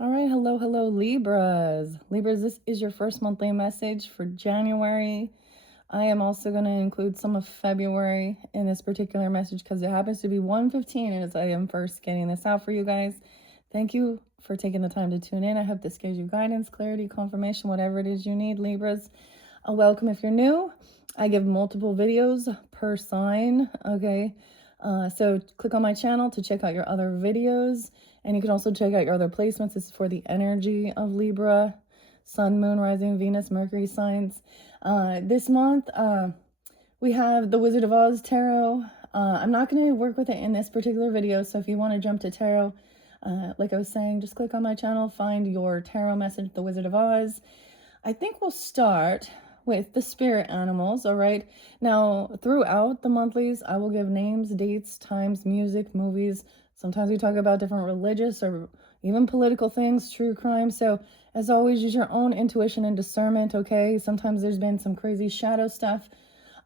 All right, hello, Libras. Libras, this is your first monthly message for January. I am also going to include some of February in this particular message because it happens to be 1:15 as I am first getting this out for you guys. Thank you for taking the time to tune in. I hope this gives you guidance, clarity, confirmation, whatever it is you need, Libras. Welcome if you're new. I give multiple videos per sign, okay? So click on my channel to check out your other videos. And you can also check out your other placements. This is for the energy of Libra, Sun, Moon, Rising, Venus, Mercury signs. This month, we have the Wizard of Oz Tarot. I'm not going to work with it in this particular video. So if you want to jump to tarot, like I was saying, just click on my channel, find your tarot message, the Wizard of Oz. I think we'll start with the spirit animals, all right? Now, throughout the monthlies, I will give names, dates, times, music, movies. Sometimes we talk about different religious or even political things, true crime. So, as always, use your own intuition and discernment, okay? Sometimes there's been some crazy shadow stuff.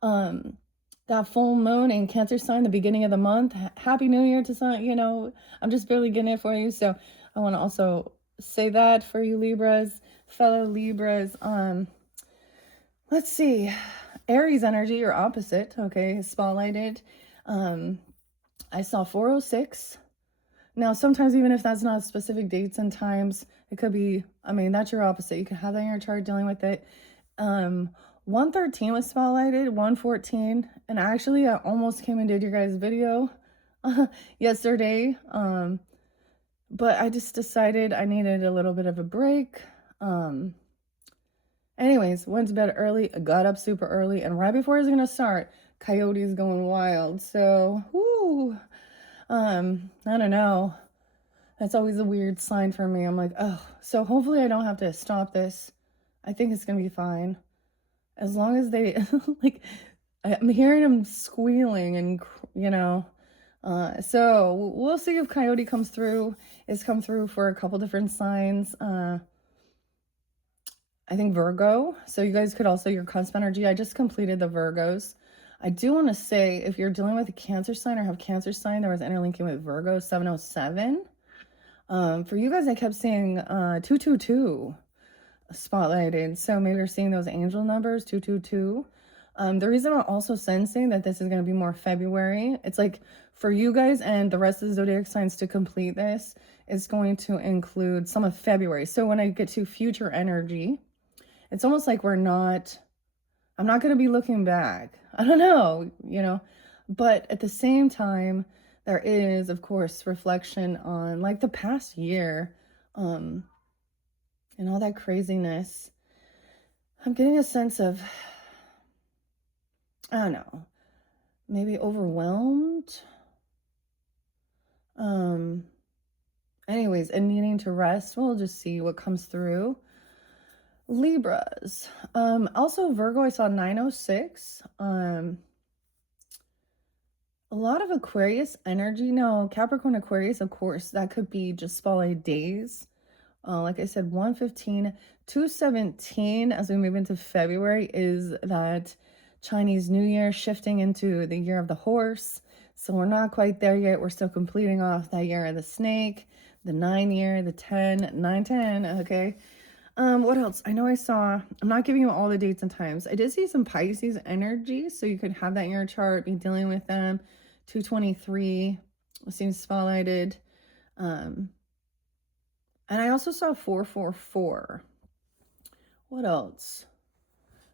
That full moon in Cancer sign, the beginning of the month. Happy New Year to some, I'm just barely getting it for you. So, I want to also say that for you Libras, fellow Libras. Let's see. Aries energy, your opposite, okay, spotlighted. I saw 406. Now, sometimes even if that's not specific dates and times, it could be, that's your opposite. You could have that in your chart dealing with it. 113 was spotlighted, 114. And actually, I almost came and did your guys' video yesterday. But I just decided I needed a little bit of a break. Anyways, went to bed early, got up super early, and right before it was gonna start, coyotes going wild. So, whoo, I don't know. That's always a weird sign for me. I'm like, oh, so hopefully I don't have to stop this. I think it's gonna be fine. As long as they, like, I'm hearing them squealing and, so we'll see if coyote comes through. It's come through for a couple different signs. I think Virgo. So you guys could also, your cusp energy. I just completed the Virgos. I do want to say if you're dealing with a Cancer sign or have Cancer sign, there was interlinking with Virgo 707. For you guys, I kept seeing 222 spotlighted. So maybe you're seeing those angel numbers 222. The reason I'm also sensing that this is going to be more February, it's like for you guys and the rest of the zodiac signs to complete this, it's going to include some of February. So when I get to future energy, it's almost like I'm not going to be looking back. I don't know, but at the same time, there is, of course, reflection on like the past year, and all that craziness. I'm getting a sense of, I don't know, maybe overwhelmed. Anyways, and needing to rest. We'll just see what comes through. Libras. Also Virgo, I saw 906. A lot of Aquarius energy. No, Capricorn, Aquarius, of course, that could be just spotlight days. Like I said, 115, 217 as we move into February is that Chinese New Year shifting into the year of the horse. So we're not quite there yet. We're still completing off that year of the snake, the 9 year, the 10, 9, 10. Okay. What else? I know I saw, I'm not giving you all the dates and times. I did see some Pisces energy, so you could have that in your chart, be dealing with them. 223 seems spotlighted. And I also saw 444. What else?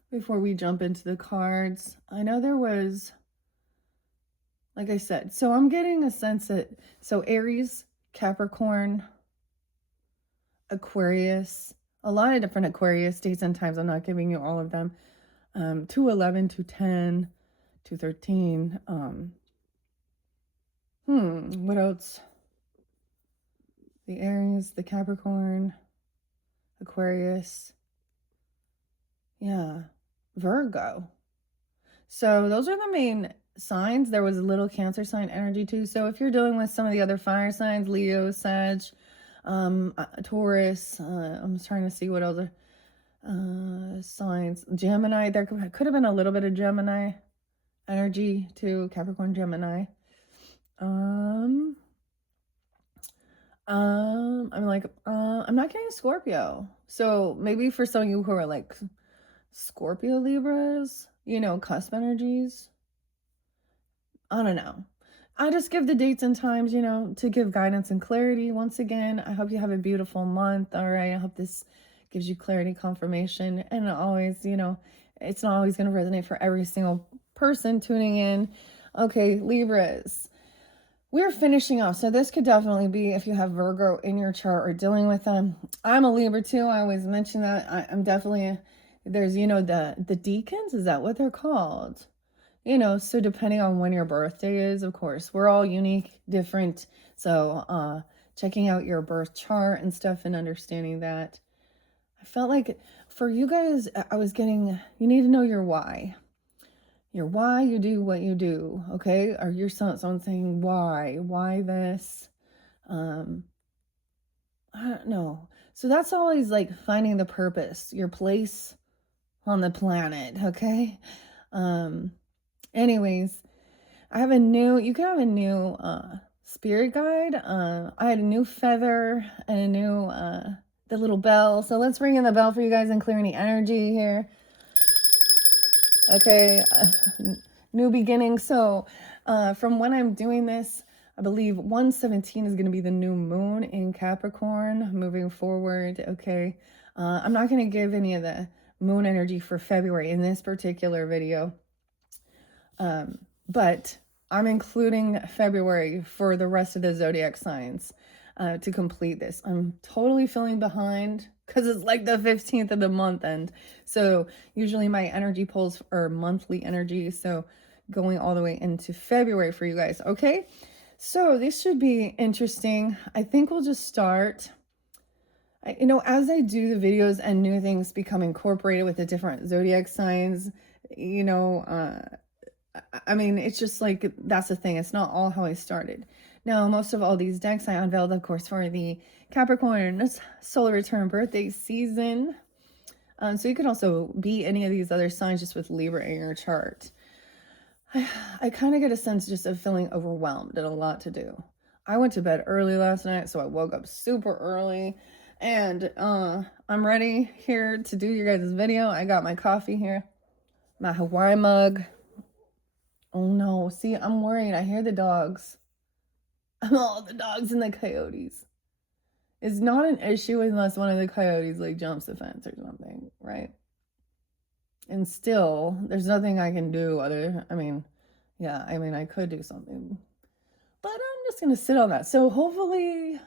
Before we jump into the cards, I know there was, like I said, so I'm getting a sense that, so Aries, Capricorn, Aquarius, a lot of different Aquarius dates and times. I'm not giving you all of them. 211, 210, 213. What else? The Aries, the Capricorn, Aquarius. Yeah, Virgo. So those are the main signs. There was a little Cancer sign energy too. So if you're dealing with some of the other fire signs, Leo, Sag, Taurus, I'm trying to see what other signs. Gemini, there could have been a little bit of Gemini energy too. Capricorn, Gemini. I'm like, I'm not getting Scorpio. So maybe for some of you who are like Scorpio Libras, you know, cusp energies. I don't know. I just give the dates and times, you know, to give guidance and clarity. Once again, I hope you have a beautiful month. All right. I hope this gives you clarity, confirmation, and always, you know, it's not always going to resonate for every single person tuning in. Okay, Libras. We're finishing off. So this could definitely be if you have Virgo in your chart or dealing with them. I'm a Libra too. I always mention that. I'm definitely, there's, you know, the deacons. Is that what they're called? You know, so depending on when your birthday is, of course, we're all unique, different. So checking out your birth chart and stuff and understanding that. I felt like for you guys, I was getting, you need to know your why. Your why you do what you do, okay? Or you're someone saying why this? I don't know. So that's always like finding the purpose, your place on the planet, okay? Anyways, I have a new, you can have a new spirit guide. I had a new feather and a new the little bell. So let's ring in the bell for you guys and clear any energy here. Okay, new beginning. So from when I'm doing this, I believe 117 is going to be the new moon in Capricorn moving forward. Okay, I'm not going to give any of the moon energy for February in this particular video, but I'm including February for the rest of the zodiac signs to complete this. I'm totally feeling behind because it's like the 15th of the month end. So usually my energy pulls are monthly energy. So going all the way into February for you guys. Okay. So this should be interesting. I think we'll just start. You know, as I do the videos and new things become incorporated with the different zodiac signs, you know, I mean, it's just like, that's the thing. It's not all how I started. Now, most of all these decks I unveiled, of course, for the Capricorn solar return birthday season. So you could also be any of these other signs just with Libra in your chart. I kind of get a sense just of feeling overwhelmed and a lot to do. I went to bed early last night, so I woke up super early. And I'm ready here to do your guys' video. I got my coffee here, my Hawaii mug. Oh no, see, I'm worried. I hear the dogs. All the dogs and the coyotes. It's not an issue unless one of the coyotes like jumps the fence or something, right? And still, there's nothing I can do other, I could do something. But I'm just going to sit on that. So hopefully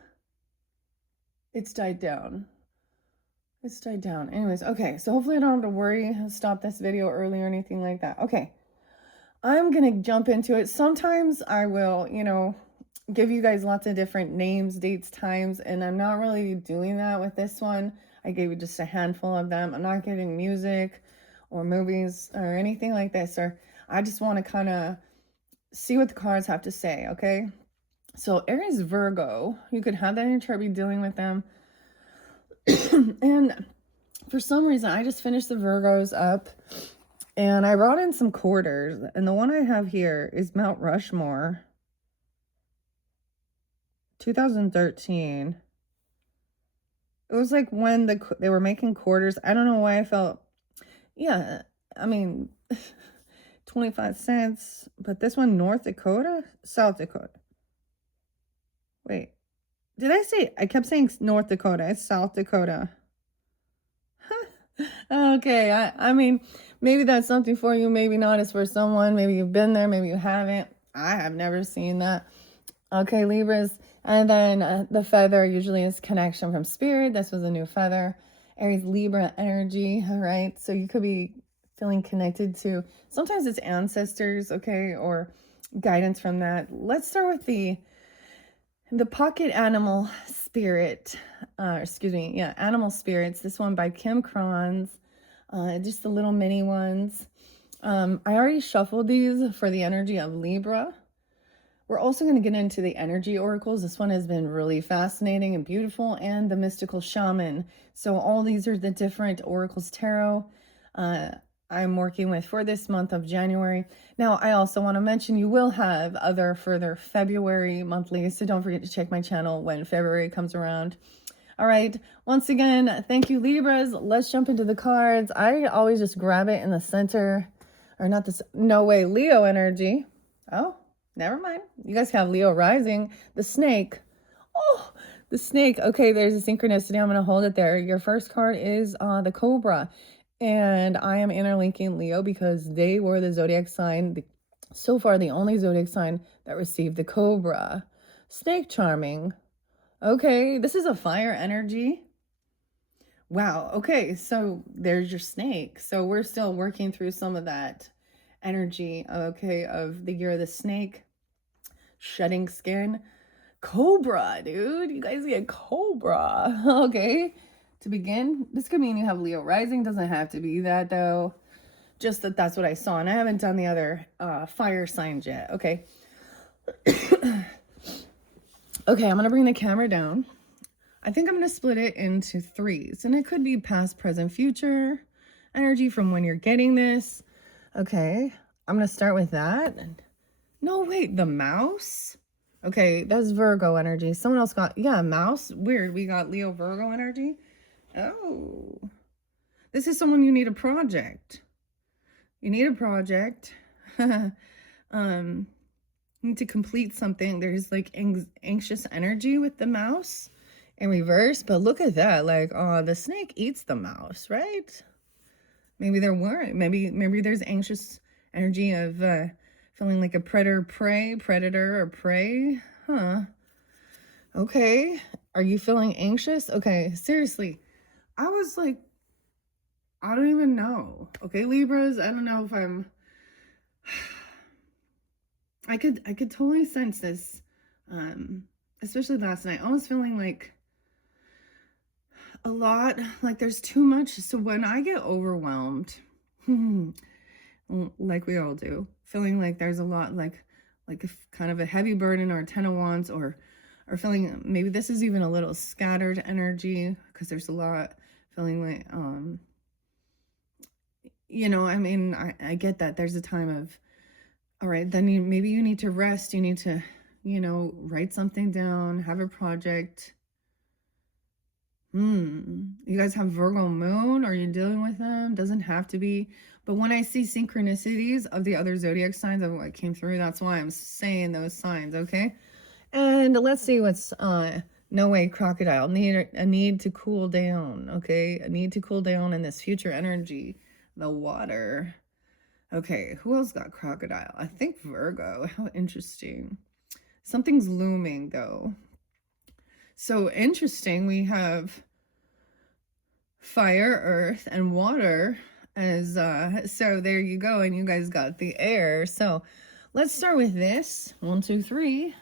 it's died down. It's died down. Anyways, okay. So hopefully I don't have to worry, stop this video early or anything like that. Okay. I'm going to jump into it. Sometimes I will, you know, give you guys lots of different names, dates, times, and I'm not really doing that with this one. I gave you just a handful of them. I'm not giving music or movies or anything like this, or I just want to kind of see what the cards have to say, okay? So Aries, Virgo, you could have that in your chart, be dealing with them. And for some reason, I just finished the Virgos up. And I brought in some quarters, and the one I have here is Mount Rushmore, 2013. It was like when they were making quarters. I don't know why I felt, yeah, I mean, 25 cents. But this one, North Dakota, South Dakota. Wait, did I say, I kept saying North Dakota. It's South Dakota. Okay, I mean, maybe that's something for you, maybe not. It's for someone. Maybe you've been there, maybe you haven't. I have never seen that. Okay, Libras. And then the feather usually is connection from spirit. This was a new feather. Aries, Libra energy, all right? So you could be feeling connected to, sometimes it's ancestors, okay, or guidance from that. Let's start with the pocket animal spirit, animal spirits. This one by Kim Kronz, just the little mini ones. I already shuffled these for the energy of Libra. We're also going to get into the energy oracles. This one has been really fascinating and beautiful, and the mystical shaman. So all these are the different oracles tarot I'm working with for this month of January. Now, I also want to mention you will have other further February monthlies, so don't forget to check my channel when February comes around. All right. Once again, thank you, Libras. Let's jump into the cards. I always just grab it in the center, or not this. No way, Leo energy. Oh, never mind. You guys have Leo rising. The snake. Oh, the snake. Okay, there's a synchronicity. I'm going to hold it there. Your first card is the Cobra. And I am interlinking Leo because they were the zodiac sign, so far the only zodiac sign that received the Cobra. Snake charming. Okay, this is a fire energy. Wow. Okay, so there's your snake. So we're still working through some of that energy, okay, of the year of the snake, shedding skin. Cobra, dude. You guys get Cobra. Okay. To begin, this could mean you have Leo rising. Doesn't have to be that, though. Just that's what I saw. And I haven't done the other fire signs yet. Okay. Okay, I'm going to bring the camera down. I think I'm going to split it into threes. And it could be past, present, future energy from when you're getting this. Okay, I'm going to start with that. No, wait, the mouse? Okay, that's Virgo energy. Someone else got, yeah, mouse. Weird, we got Leo Virgo energy. Oh, this is someone you need a project. You need a project. Need to complete something. There's like anxious energy with the mouse in reverse, but look at that. Like, oh, the snake eats the mouse, right? Maybe there weren't. Maybe there's anxious energy of feeling like a predator or prey. Huh. Okay. Are you feeling anxious? Okay, seriously. I was like, I don't even know. Okay, Libras, I don't know if I'm I could totally sense this, especially last night. I was feeling like a lot, like there's too much. So when I get overwhelmed, like we all do, feeling like there's a lot, like kind of a heavy burden or a 10 of wands, or feeling maybe this is even a little scattered energy because there's a lot, feeling like, you know, I mean, I get that there's a time of, all right, then maybe you need to rest. You need to, you know, write something down, have a project. You guys have Virgo moon? Are you dealing with them? Doesn't have to be. But when I see synchronicities of the other zodiac signs of what came through, that's why I'm saying those signs, okay? And let's see what's, no way, crocodile. A need to cool down, okay? A need to cool down in this future energy. The water. Okay, who else got crocodile? I think Virgo. How interesting. Something's looming, though. So interesting. We have fire, earth, and water as so there you go. And you guys got the air. So let's start with this. 1, 2, 3.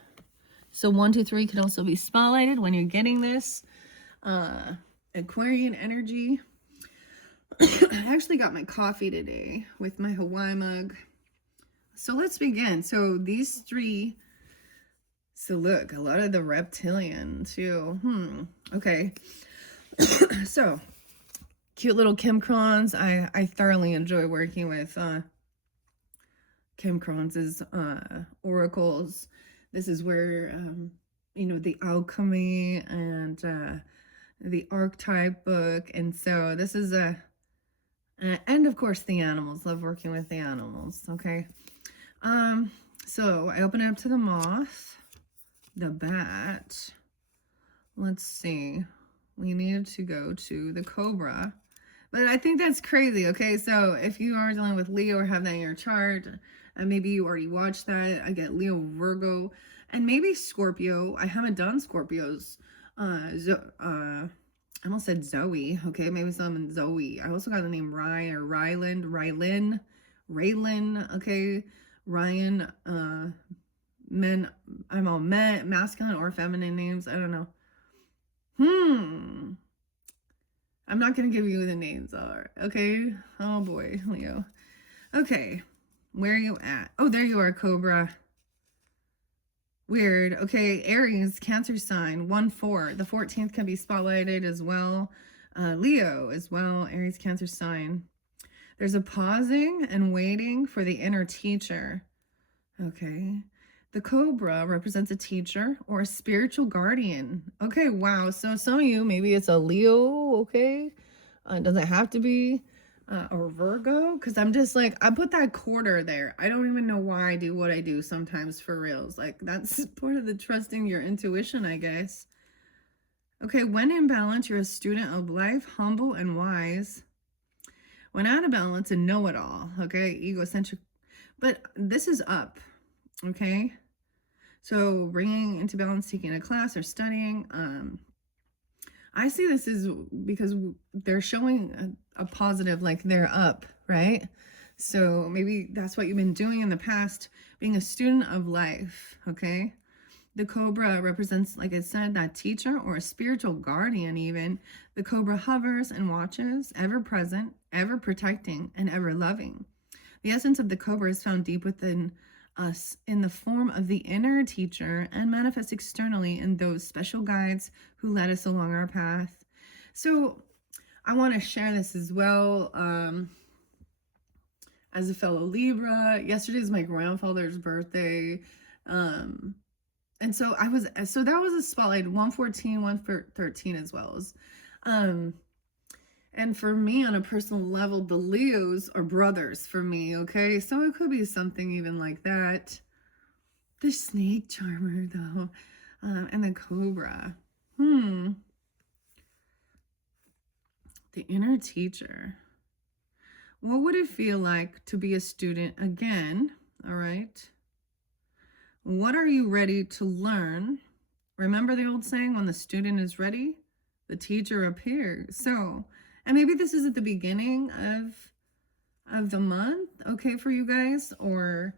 So 1, 2, 3 could also be spotlighted when you're getting this. Aquarian energy. I actually got my coffee today with my Hawaii mug. So let's begin. So these three, so look, a lot of the reptilian too. Okay. So cute little Kim Crons. I thoroughly enjoy working with Kim Crons's oracles. This is where, you know, the alchemy and the archetype book. And so this is a, and of course the animals. Love working with the animals. Okay. So I open it up to the moth, the bat. Let's see. We needed to go to the cobra. But I think that's crazy. Okay. So if you are dealing with Leo or have that in your chart, and maybe you already watched that, I get Leo, Virgo, and maybe Scorpio. I haven't done Scorpios. I almost said Zoe. Okay, maybe some Zoe. I also got the name Ryan or Rylin. Okay, Ryan. Men. I'm all men, masculine or feminine names. I don't know. I'm not gonna give you the names. Are okay. Oh boy, Leo. Okay, where are you at? Oh, there you are, Cobra. Weird. Okay, Aries, Cancer sign, 1-4. The 14th can be spotlighted as well. Leo as well, Aries, Cancer sign. There's a pausing and waiting for the inner teacher. Okay. The cobra represents a teacher or a spiritual guardian. Okay, wow. So some of you, maybe it's a Leo, okay? It doesn't have to be or Virgo, because I'm just like, I put that quarter there. I don't even know why I do what I do sometimes for reals. Like, that's part of the trusting your intuition, I guess. Okay, when in balance, you're a student of life, humble and wise. When out of balance, a know-it-all, okay? Egocentric. But this is up, okay? So bringing into balance, taking a class or studying. I see this is because they're showing a positive, like they're up, right? So maybe that's what you've been doing in the past, being a student of life, okay? The cobra represents, like I said, that teacher or a spiritual guardian even. The cobra hovers and watches, ever present, ever protecting, and ever loving. The essence of the cobra is found deep within us in the form of the inner teacher and manifests externally in those special guides who led us along our path. So I want to share this as well. As a fellow Libra, yesterday is my grandfather's birthday. And so that was a spotlight, 114, 113 as well as, and for me on a personal level, the Leos are brothers for me, okay? So it could be something even like that. The snake charmer though, and the cobra. The inner teacher. What would it feel like to be a student again? All right. What are you ready to learn? Remember the old saying, when the student is ready, the teacher appears. So, and maybe this is at the beginning of the month, okay, for you guys, or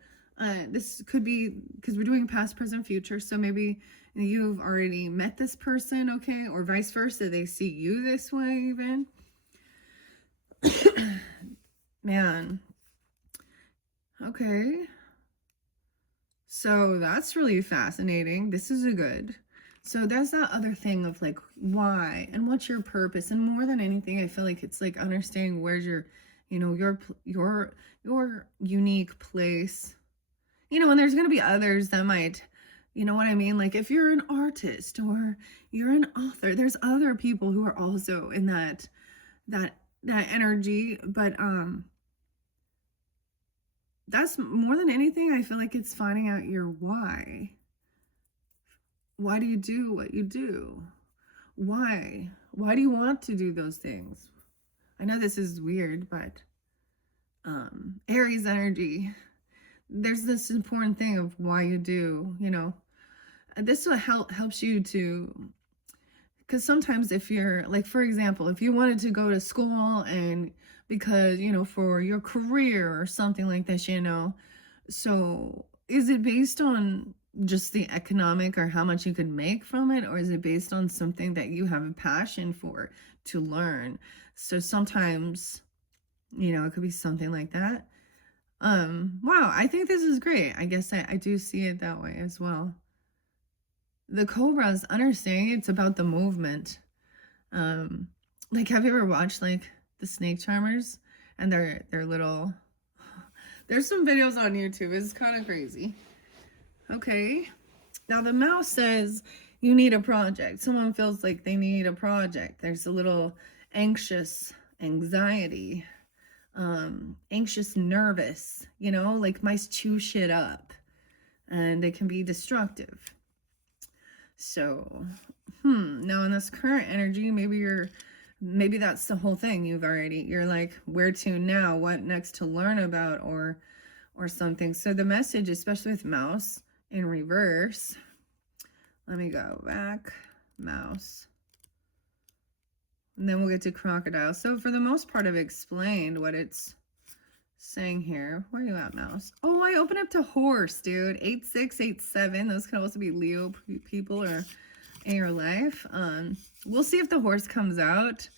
this could be because we're doing past, present, future. So maybe you've already met this person, okay, or vice versa. They see you this way even. Man. Okay. So that's really fascinating. This is a good. So that's that other thing of like, why and what's your purpose? And more than anything, I feel like it's like understanding where's your, your unique place. And there's going to be others that might, you know what I mean? Like if you're an artist or you're an author, there's other people who are also in that energy. But, that's more than anything, I feel like it's finding out your why. Why do you do what you do? Why? Why do you want to do those things? I know this is weird, but Aries energy, there's this important thing of why you do, this will helps you to, because sometimes if you're like, for example, if you wanted to go to school and because, for your career or something like this, so is it based on just the economic or how much you could make from it? Or is it based on something that you have a passion for to learn? So sometimes, it could be something like that. Wow, I think this is great. I guess I do see it that way as well. The cobras, understanding it's about the movement. Like, have you ever watched like the snake charmers and their little, there's some videos on YouTube. It's kind of crazy. Okay. Now the mouse says you need a project. Someone feels like they need a project. There's a little anxiety, anxious, nervous, like mice chew shit up and it can be destructive. So, now in this current energy, maybe that's the whole thing. You're like, where to now, what next to learn about or something. So the message, especially with mouse in reverse, let me go back, mouse. And then we'll get to crocodile. So for the most part, I've explained what it's saying here. Where are you at, mouse? Oh, I open up to horse, dude. 8687. Those could also be Leo people or in your life. We'll see if the horse comes out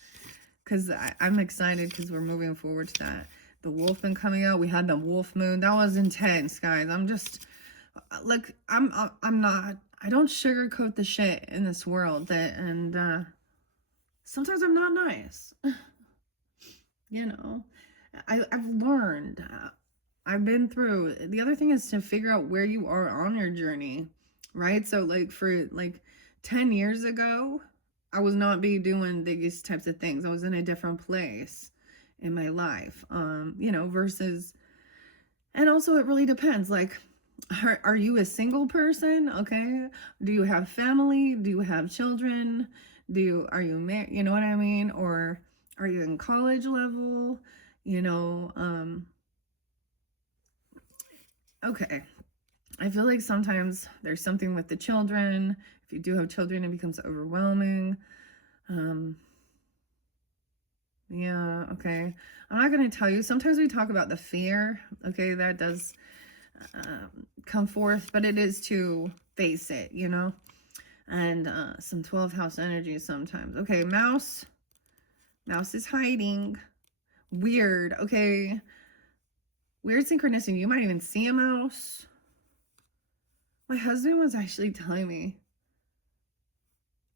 because I'm excited because we're moving forward to that. The wolf been coming out. We had the wolf moon. That was intense, guys. I'm just like, I don't sugarcoat the shit in this world and sometimes I'm not nice. I've learned I've been through. The other thing is to figure out where you are on your journey, right? So like for like 10 years ago, I was not be doing these types of things. I was in a different place in my life. Versus, and also it really depends. Like, are you a single person? Okay. Do you have family? Do you have children? Are you married? You know what I mean? Or are you in college level? You know, okay. I feel like sometimes there's something with the children. If you do have children, it becomes overwhelming. Yeah, okay. I'm not going to tell you. Sometimes we talk about the fear. Okay, that does come forth, but it is to face it, and some 12th house energy sometimes. Okay, mouse is hiding. Weird. Okay, weird synchronicity. You might even see a mouse. My husband was actually telling me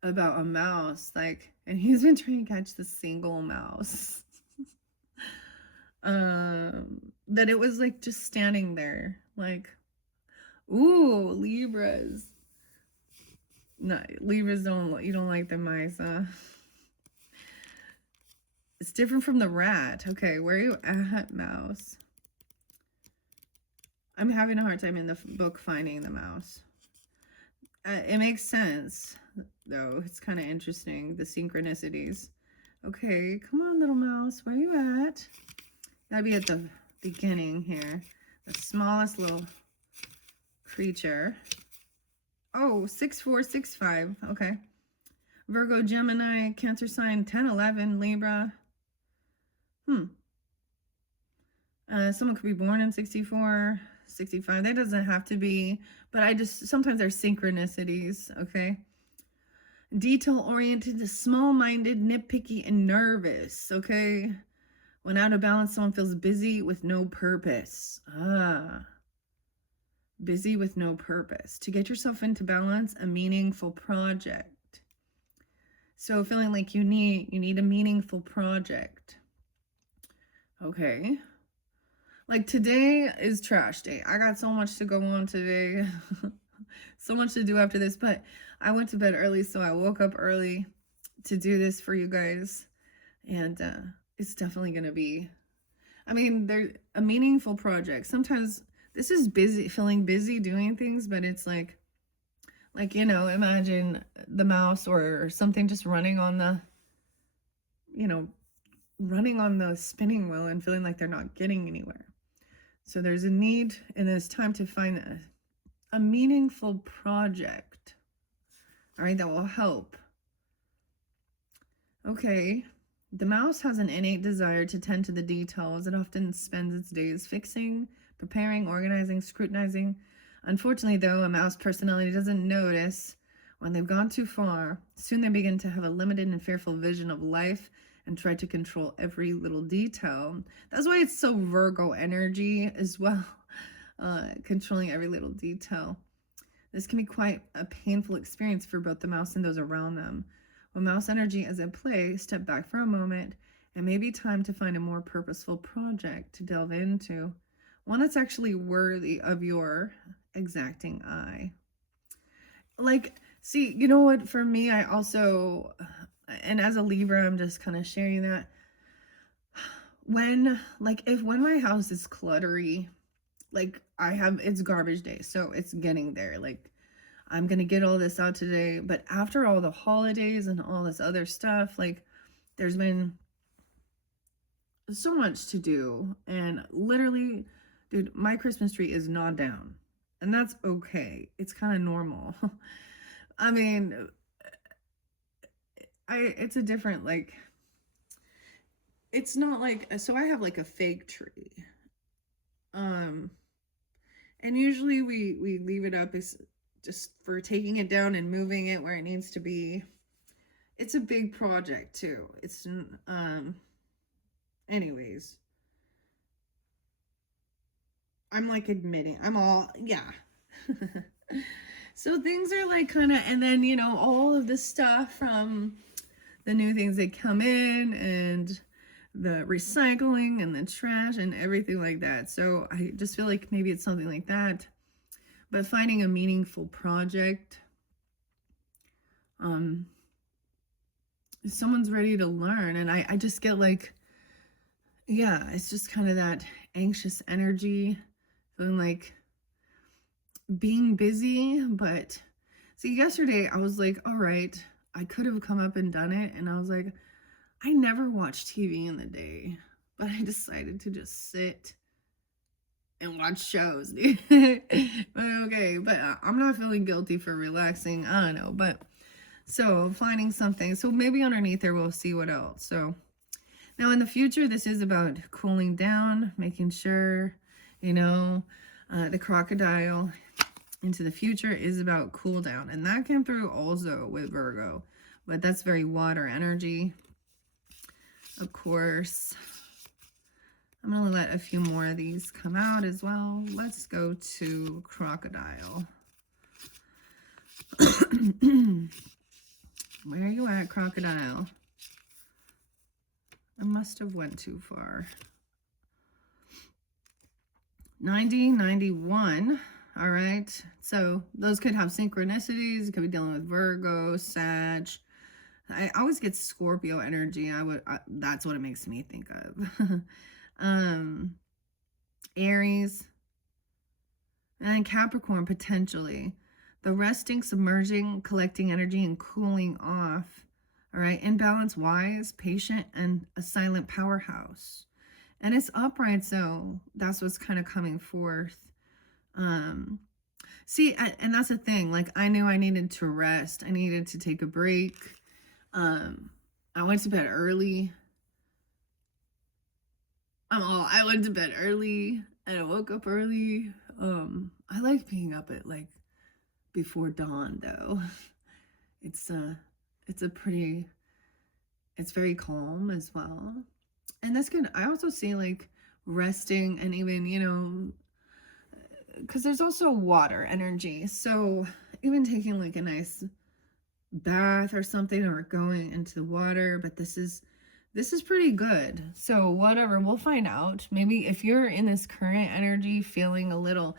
about a mouse, like, and he's been trying to catch the single mouse. That it was like just standing there, like, ooh, Libras. No, Libras you don't like the mice, It's different from the rat. Okay, where are you at, mouse? I'm having a hard time in the book finding the mouse. It makes sense, though. It's kind of interesting, the synchronicities. Okay, come on, little mouse. Where are you at? Gotta be at the beginning here. The smallest little creature. Oh, 6465. Okay. Virgo, Gemini, Cancer sign, 1011, Libra. Someone could be born in 64, 65. That doesn't have to be, but sometimes there's synchronicities, okay? Detail-oriented, small-minded, nitpicky, and nervous, okay? When out of balance, someone feels busy with no purpose. Busy with no purpose. To get yourself into balance, a meaningful project. So feeling like you need a meaningful project. Okay. Like today is trash day. I got so much to go on today. So much to do after this, but I went to bed early, so I woke up early to do this for you guys. And it's definitely going to be, there's a meaningful project. Sometimes this is busy, feeling busy doing things, but it's like, imagine the mouse or something just running on the, running on the spinning wheel and feeling like they're not getting anywhere. So there's a need in this time to find a meaningful project, all right, that will help. Okay, the mouse has an innate desire to tend to the details. It often spends its days fixing, preparing, organizing, scrutinizing. Unfortunately, though, a mouse personality doesn't notice when they've gone too far. Soon they begin to have a limited and fearful vision of life and try to control every little detail. That's why it's so Virgo energy as well, controlling every little detail. This can be quite a painful experience for both the mouse and those around them. When mouse energy is at play, step back for a moment. It may be time to find a more purposeful project to delve into, one that's actually worthy of your exacting eye. Like, see, you know what, for me, I also, and as a Libra, I'm just kind of sharing that. When my house is cluttery, like it's garbage day, so it's getting there. Like, I'm going to get all this out today, but after all the holidays and all this other stuff, like, there's been so much to do, and literally, dude, my Christmas tree is not down, and that's okay. It's kind of normal. It's a different, like, it's not like, so I have like a fake tree, and usually we leave it up as just for taking it down and moving it where it needs to be. It's a big project too. It's anyways, I'm like admitting, yeah. So things are like kind of, and then, all of this stuff from the new things that come in, and the recycling and the trash and everything like that. So I just feel like maybe it's something like that. But finding a meaningful project, someone's ready to learn. And I just get like, yeah, it's just kind of that anxious energy, feeling like being busy. But see, yesterday I was like, all right, I could have come up and done it. And I was like, I never watch TV in the day, but I decided to just sit and watch shows. But okay, but I'm not feeling guilty for relaxing. I don't know, but so finding something. So maybe underneath there we'll see what else. So now in the future, this is about cooling down, making sure, the crocodile into the future is about cool down. And that came through also with Virgo, but that's very water energy. Of course, I'm going to let a few more of these come out as well. Let's go to crocodile. Where are you at, crocodile? I must have went too far. 90, 91. All right. So those could have synchronicities. It could be dealing with Virgo, Sag. I always get Scorpio energy. That's what it makes me think of. Aries. And then Capricorn, potentially. The resting, submerging, collecting energy, and cooling off. All right. Imbalance, wise, patient, and a silent powerhouse. And it's upright, so that's what's kind of coming forth. See, and that's the thing. Like, I knew I needed to rest. I needed to take a break. I went to bed early. I went to bed early and I woke up early. I like being up at like before dawn though. It's very calm as well. And that's good. I also see like resting and even, because there's also water energy. So even taking like a nice bath or something, or going into the water, but this is pretty good. So whatever, we'll find out. Maybe if you're in this current energy feeling a little,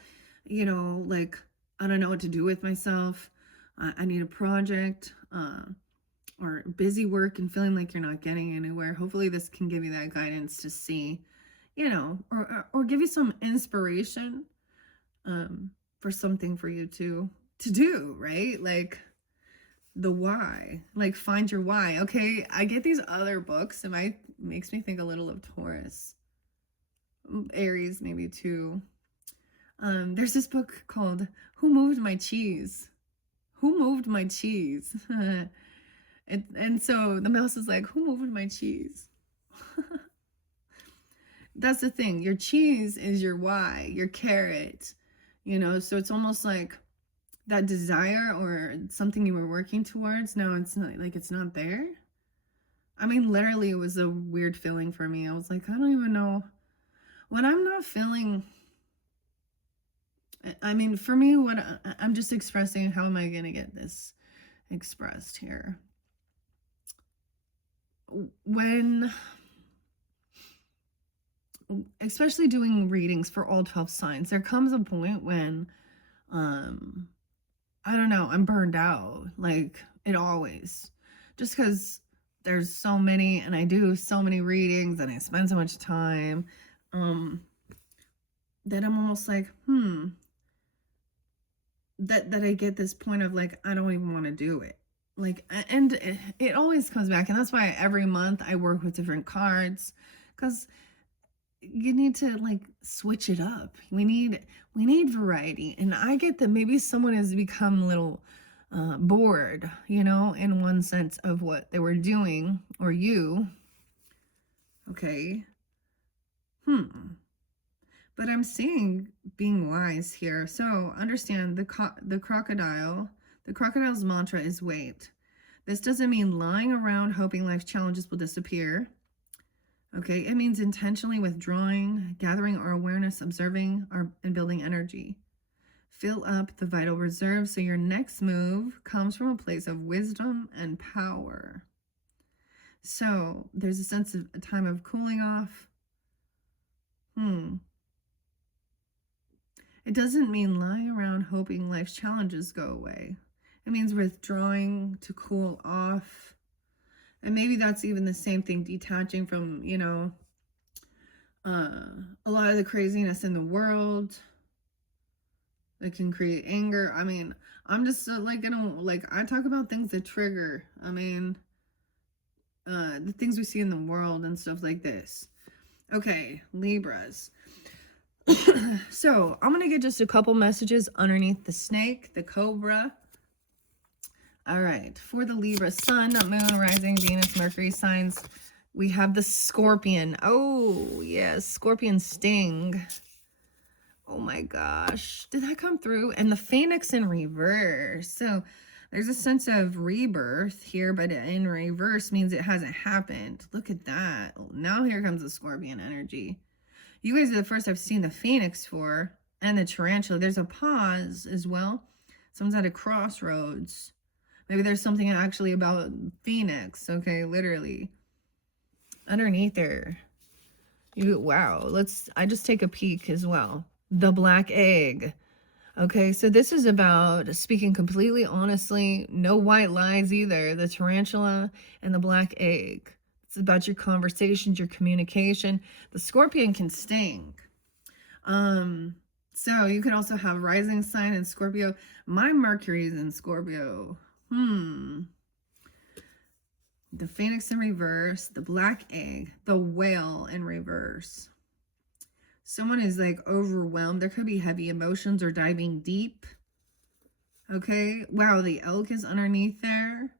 like, I don't know what to do with myself, I need a project, or busy work and feeling like you're not getting anywhere, hopefully this can give you that guidance to see, or give you some inspiration for something for you to do, right? Like the why, like find your why. Okay, I get these other books and makes me think a little of Taurus, Aries maybe too. There's this book called Who Moved My Cheese? Who moved my cheese? And so the mouse is like, who moved my cheese? That's the thing. Your cheese is your why, your carrot, so it's almost like that desire or something you were working towards. Now it's not like it's not there. I mean, literally, it was a weird feeling for me. I was like, I don't even know when I'm not feeling. I mean, for me, what I'm just expressing, how am I going to get this expressed here? When, especially doing readings for all 12 signs, there comes a point when, I don't know, I'm burned out, like it always, just because there's so many and I do so many readings and I spend so much time, that I'm almost like, that I get this point of like, I don't even want to do it. Like, and it always comes back. And that's why every month I work with different cards, because you need to like switch it up. We need variety. And I get that maybe someone has become a little bored, in one sense of what they were doing, or you. Okay. But I'm seeing being wise here. So understand the crocodile's mantra is wait. This doesn't mean lying around hoping life challenges will disappear. Okay, it means intentionally withdrawing, gathering our awareness, observing, and building energy. Fill up the vital reserve so your next move comes from a place of wisdom and power. So there's a sense of a time of cooling off. It doesn't mean lying around hoping life's challenges go away. It means withdrawing to cool off. And maybe that's even the same thing, detaching from, a lot of the craziness in the world that can create anger. I mean, I'm just I talk about things that trigger. I mean, the things we see in the world and stuff like this. Okay, Libras. So I'm going to get just a couple messages underneath the snake, the cobra. All right, for the Libra, Sun, Moon, Rising, Venus, Mercury signs, we have the Scorpion. Oh, yes, Scorpion sting. Oh my gosh, did that come through? And the Phoenix in reverse. So there's a sense of rebirth here, but in reverse means it hasn't happened. Look at that. Now here comes the Scorpion energy. You guys are the first I've seen the Phoenix for, and the Tarantula. There's a pause as well. Someone's at a crossroads. Maybe there's something actually about Phoenix, okay, literally. Underneath there. Wow, I just take a peek as well. The black egg. Okay, so this is about speaking completely honestly, no white lies either. The tarantula and the black egg. It's about your conversations, your communication. The Scorpion can sting. So you could also have rising sign in Scorpio. My Mercury is in Scorpio. The Phoenix in reverse, the black egg, the whale in reverse. Someone is like overwhelmed. There could be heavy emotions or diving deep. Okay. Wow, the elk is underneath there,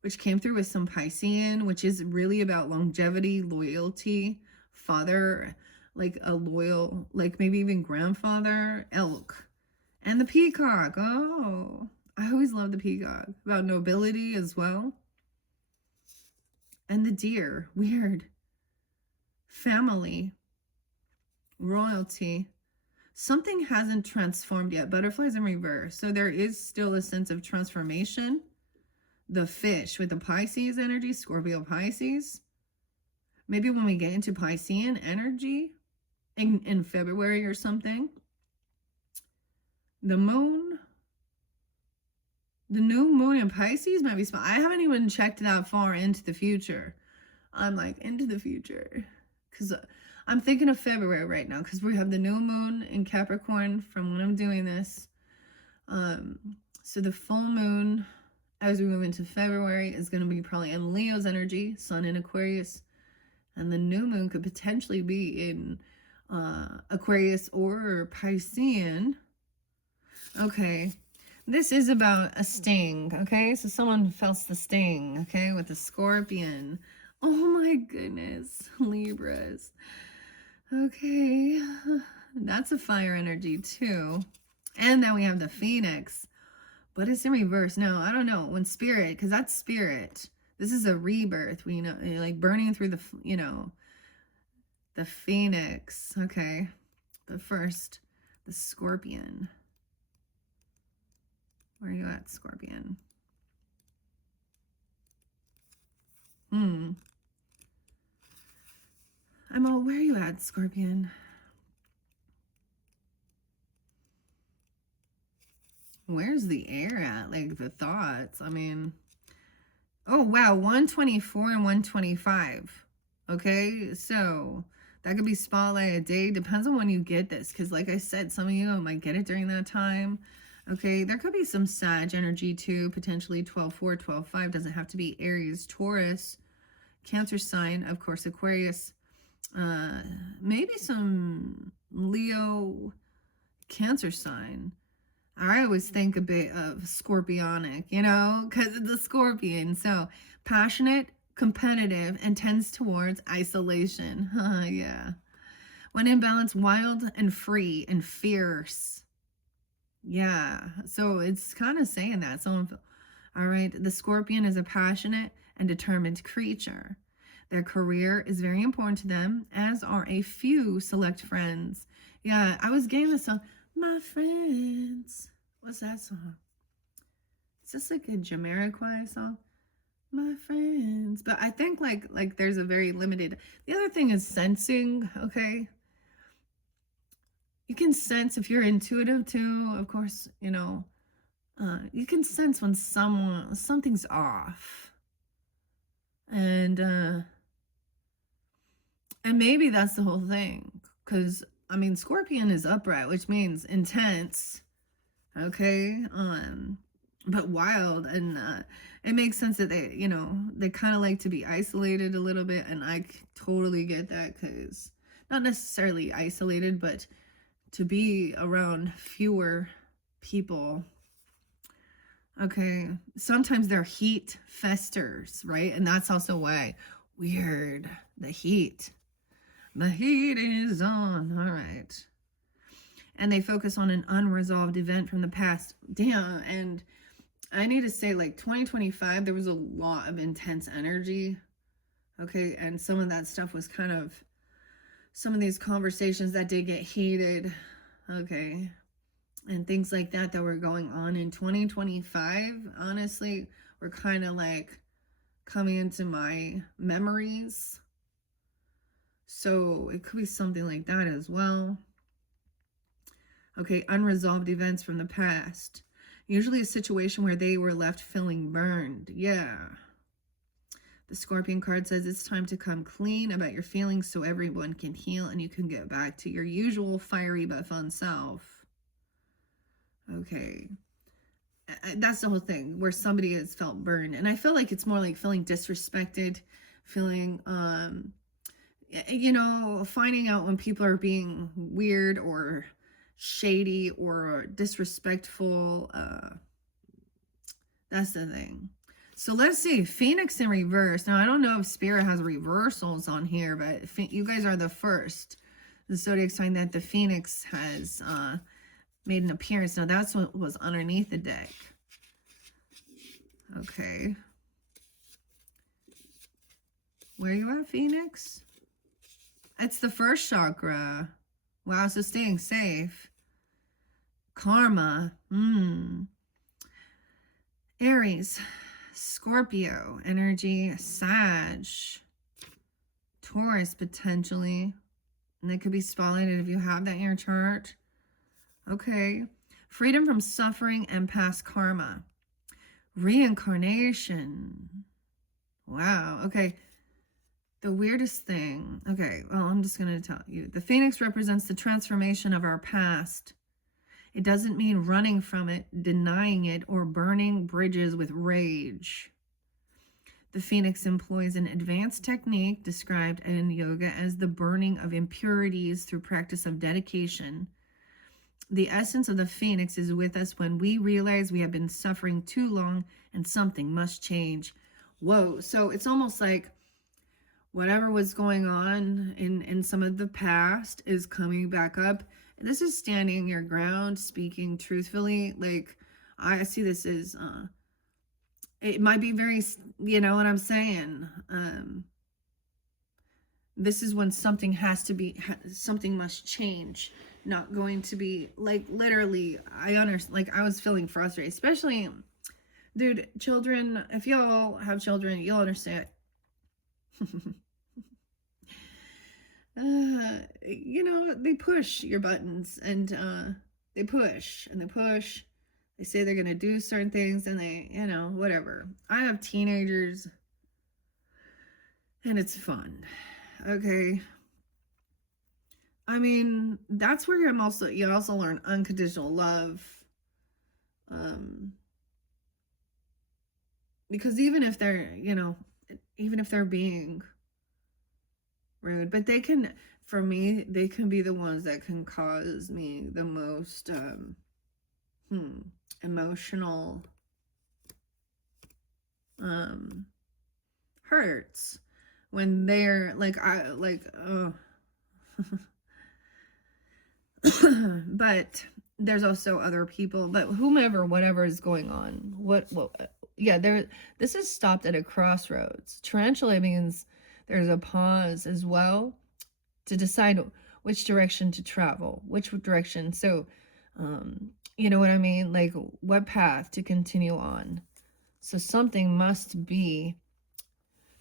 which came through with some Piscean, which is really about longevity, loyalty, father, like a loyal, like maybe even grandfather, elk. And the peacock. Oh, I always love the peacock. About nobility as well. And the deer. Weird. Family. Royalty. Something hasn't transformed yet. Butterflies in reverse. So there is still a sense of transformation. The fish with the Pisces energy, Scorpio Pisces. Maybe when we get into Piscean energy in February or something. The moon. The new moon in Pisces might be small. I haven't even checked that far into the future. I'm like, into the future. Because I'm thinking of February right now. Because we have the new moon in Capricorn from when I'm doing this. So the full moon, as we move into February, is going to be probably in Leo's energy. Sun in Aquarius. And the new moon could potentially be in Aquarius or Piscean. Okay. This is about a sting, okay? So someone felt the sting, okay, with the Scorpion. Oh my goodness, Libras. Okay, that's a fire energy too. And then we have the Phoenix, but it's in reverse. No, I don't know. When spirit, because that's spirit. This is a rebirth, like burning through the Phoenix. Okay, but first, the Scorpion. Where are you at, Scorpion? I'm all, where are you at, Scorpion? Where's the air at? Like the thoughts. I mean, oh, wow. 124 and 125. Okay. So that could be spotlight a day. Depends on when you get this. Because like I said, some of you might get it during that time. Okay, there could be some Sag energy too, potentially 12-4, 12-5. Doesn't have to be Aries, Taurus, Cancer sign, of course, Aquarius. Maybe some Leo, Cancer sign. I always think a bit of scorpionic, because it's the Scorpion. So passionate, competitive, and tends towards isolation. Yeah. When in balance, wild and free and fierce. Yeah, so it's kind of saying that. All right, the Scorpion is a passionate and determined creature. Their career is very important to them, as are a few select friends. Yeah, I was getting this song, My Friends. What's that song? Is this like a Jamiroquai song? my friends. But I think like there's a very limited. The other thing is sensing, okay? You can sense if you're intuitive too, of course, you can sense when something's off. And maybe that's the whole thing. Cause I mean Scorpion is upright, which means intense. Okay. But wild, and it makes sense that they kind of like to be isolated a little bit, and I totally get that, because not necessarily isolated, but to be around fewer people. Okay, sometimes their heat festers, right? And that's also why weird, the heat is on. All right. And they focus on an unresolved event from the past. Damn. And I need to say, like, 2025, there was a lot of intense energy. Okay. And some of that stuff was kind of, some of these conversations that did get heated. Okay. And things like that were going on in 2025, honestly, were kind of like coming into my memories. So it could be something like that as well. Okay, unresolved events from the past. Usually a situation where they were left feeling burned. Yeah. The Scorpion card says it's time to come clean about your feelings so everyone can heal and you can get back to your usual fiery but fun self. Okay. That's the whole thing, where somebody has felt burned. And I feel like it's more like feeling disrespected, feeling, finding out when people are being weird or shady or disrespectful. That's the thing. So let's see, Phoenix in reverse. Now, I don't know if Spirit has reversals on here, but you guys are the first, the zodiac sign that the Phoenix has made an appearance. Now, that's what was underneath the deck. Okay. Where are you at, Phoenix? It's the first chakra. Wow, so staying safe. Karma. Aries, Scorpio energy, Sag, Taurus potentially. And that could be spotlighted if you have that in your chart. Okay. Freedom from suffering and past karma. Reincarnation. Wow. Okay. The weirdest thing. Okay. Well, I'm just going to tell you. The Phoenix represents the transformation of our past. It doesn't mean running from it, denying it, or burning bridges with rage. The Phoenix employs an advanced technique described in yoga as the burning of impurities through practice of dedication. The essence of the Phoenix is with us when we realize we have been suffering too long and something must change. Whoa. So it's almost like whatever was going on in some of the past is coming back up. This is standing your ground, speaking truthfully. Like, I see this as, it might be very, you know what I'm saying? This is when something has to be, something must change. Not going to be, like, literally, I understand, like, I was feeling frustrated. Especially, dude, children, if y'all have children, you'll understand. They push your buttons, and they push and they push. They say they're going to do certain things, and they, whatever. I have teenagers, and it's fun. Okay. I mean, that's where you also learn unconditional love. Because even if they're, even if they're being rude, but they can, for me, they can be the ones that can cause me the most emotional hurts, when they're like, but there's also other people, but whatever is going on, this is stopped at a crossroads. Tarantula means there's a pause as well to decide which direction to travel, which direction. So, you know what I mean? Like, what path to continue on. So something must be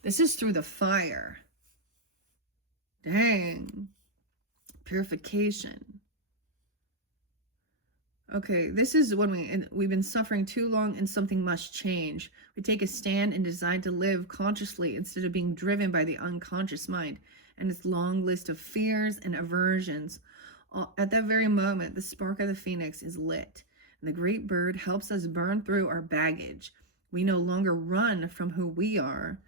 This is through the fire. Dang. Purification. Okay, this is when we've been suffering too long and something must change. We take a stand and decide to live consciously instead of being driven by the unconscious mind and its long list of fears and aversions. At that very moment, the spark of the phoenix is lit, and the great bird helps us burn through our baggage. We no longer run from who we are,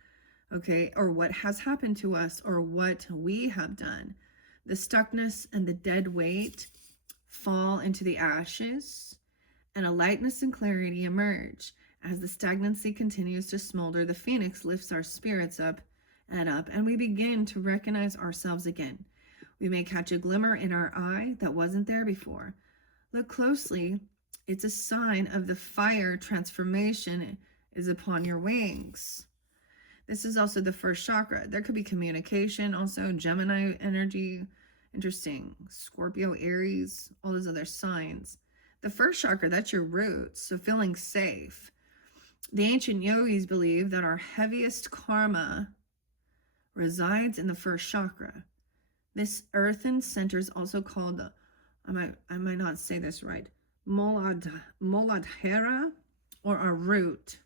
okay, or what has happened to us, or what we have done. The stuckness and the dead weight fall into the ashes, and a lightness and clarity emerge. As the stagnancy continues to smolder, the phoenix lifts our spirits up, and we begin to recognize ourselves again. We may catch a glimmer in our eye that wasn't there before. Look closely. It's a sign of the fire transformation is upon your wings. This is also the first chakra. There could be communication, also Gemini energy. Interesting. Scorpio, Aries, all those other signs. The first chakra, that's your roots. So feeling safe. The ancient yogis believe that our heaviest karma resides in the first chakra. This earthen center is also called the, I might not say this right, Muladhara, or our root.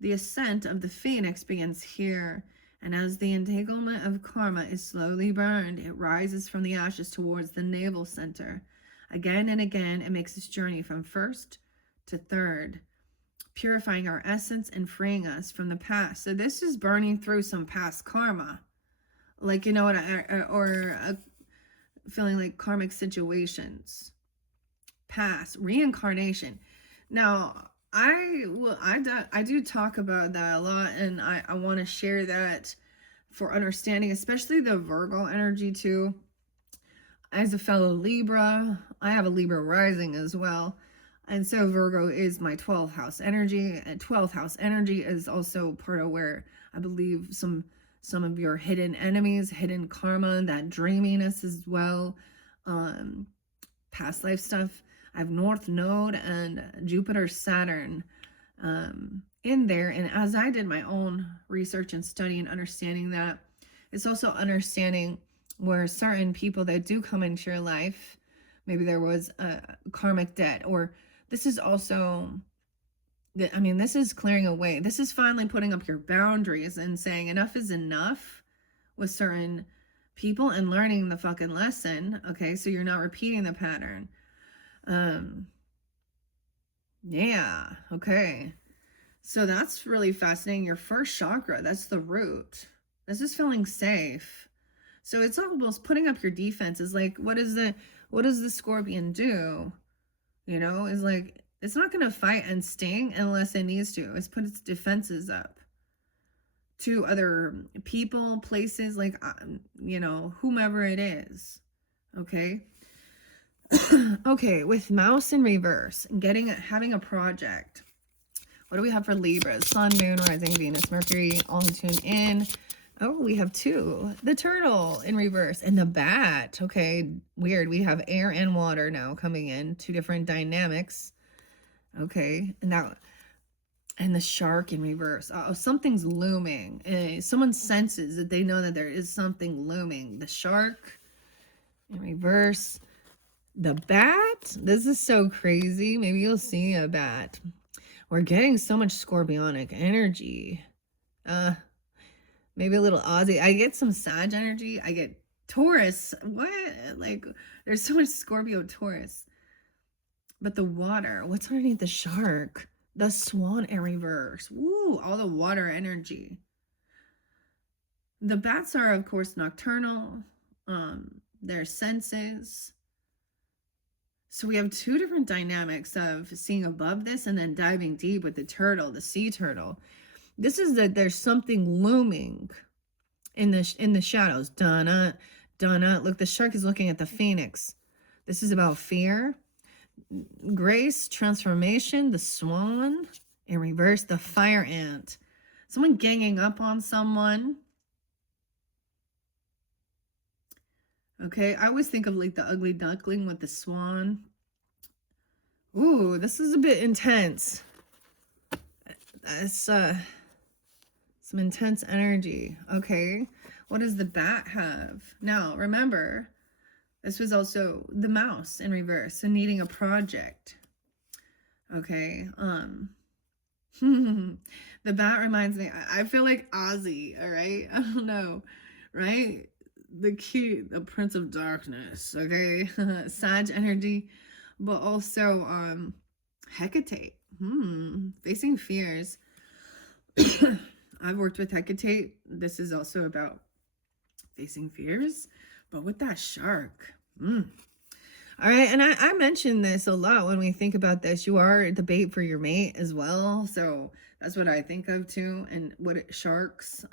The ascent of the phoenix begins here, and as the entanglement of karma is slowly burned, it rises from the ashes towards the navel center. Again and again, it makes its journey from first to third, purifying our essence and freeing us from the past. So this is burning through some past karma. Like, you know what, feeling like karmic situations, past, reincarnation. Now, I do talk about that a lot, and I want to share that for understanding, especially the Virgo energy too. As a fellow Libra, I have a Libra rising as well. And so Virgo is my 12th house energy, and 12th house energy is also part of where I believe some of your hidden enemies, hidden karma, that dreaminess as well, past life stuff. I have North Node and Jupiter, Saturn in there. And as I did my own research and study and understanding that, it's also understanding where certain people that do come into your life, maybe there was a karmic debt, or this is also, this is clearing away. This is finally putting up your boundaries and saying enough is enough with certain people and learning the fucking lesson. Okay, so you're not repeating the pattern. Yeah, okay. So that's really fascinating. Your first chakra, that's the root. This is feeling safe. So it's almost putting up your defenses. Like, what does the scorpion do? You know, is like, it's not going to fight and sting unless it needs to. It's put its defenses up to other people, places, like, you know, whomever it is. Okay. Okay, with Mouse in reverse and having a project. What do we have for Libra? Sun, Moon, Rising, Venus, Mercury, all tune in. Oh, we have two. The turtle in reverse and the bat. Okay, weird. We have air and water now coming in. Two different dynamics. Okay, and the shark in reverse. Oh, something's looming. Someone senses that they know that there is something looming. The shark in reverse. The bat. This is so crazy. Maybe you'll see a bat. We're getting so much scorpionic energy. Maybe a little Aussie. I get some Sag energy. I get Taurus. What? Like, there's so much Scorpio Taurus. But the water. What's underneath the shark? The swan in reverse. Woo, all the water energy. The bats are, of course, nocturnal. Their senses. So we have two different dynamics of seeing above this and then diving deep with the turtle, the sea turtle. This is that there's something looming in the shadows. Donna. Look, the shark is looking at the phoenix. This is about fear, grace, transformation. The swan in reverse. The fire ant. Someone ganging up on someone. Okay, I always think of like the ugly duckling with the swan. Ooh, this is a bit intense. Some Some intense energy. Okay. What does the bat have? Now, remember, this was also the mouse in reverse. So needing a project. Okay. The bat reminds me, I feel like Ozzy, all right? I don't know, right? The Prince of Darkness, okay? Sag energy, but also Hecate. Facing fears. I've worked with Hecate. This is also about facing fears, but with that shark. All right, and I mentioned this a lot when we think about this. You are the bait for your mate as well, so that's what I think of too. And sharks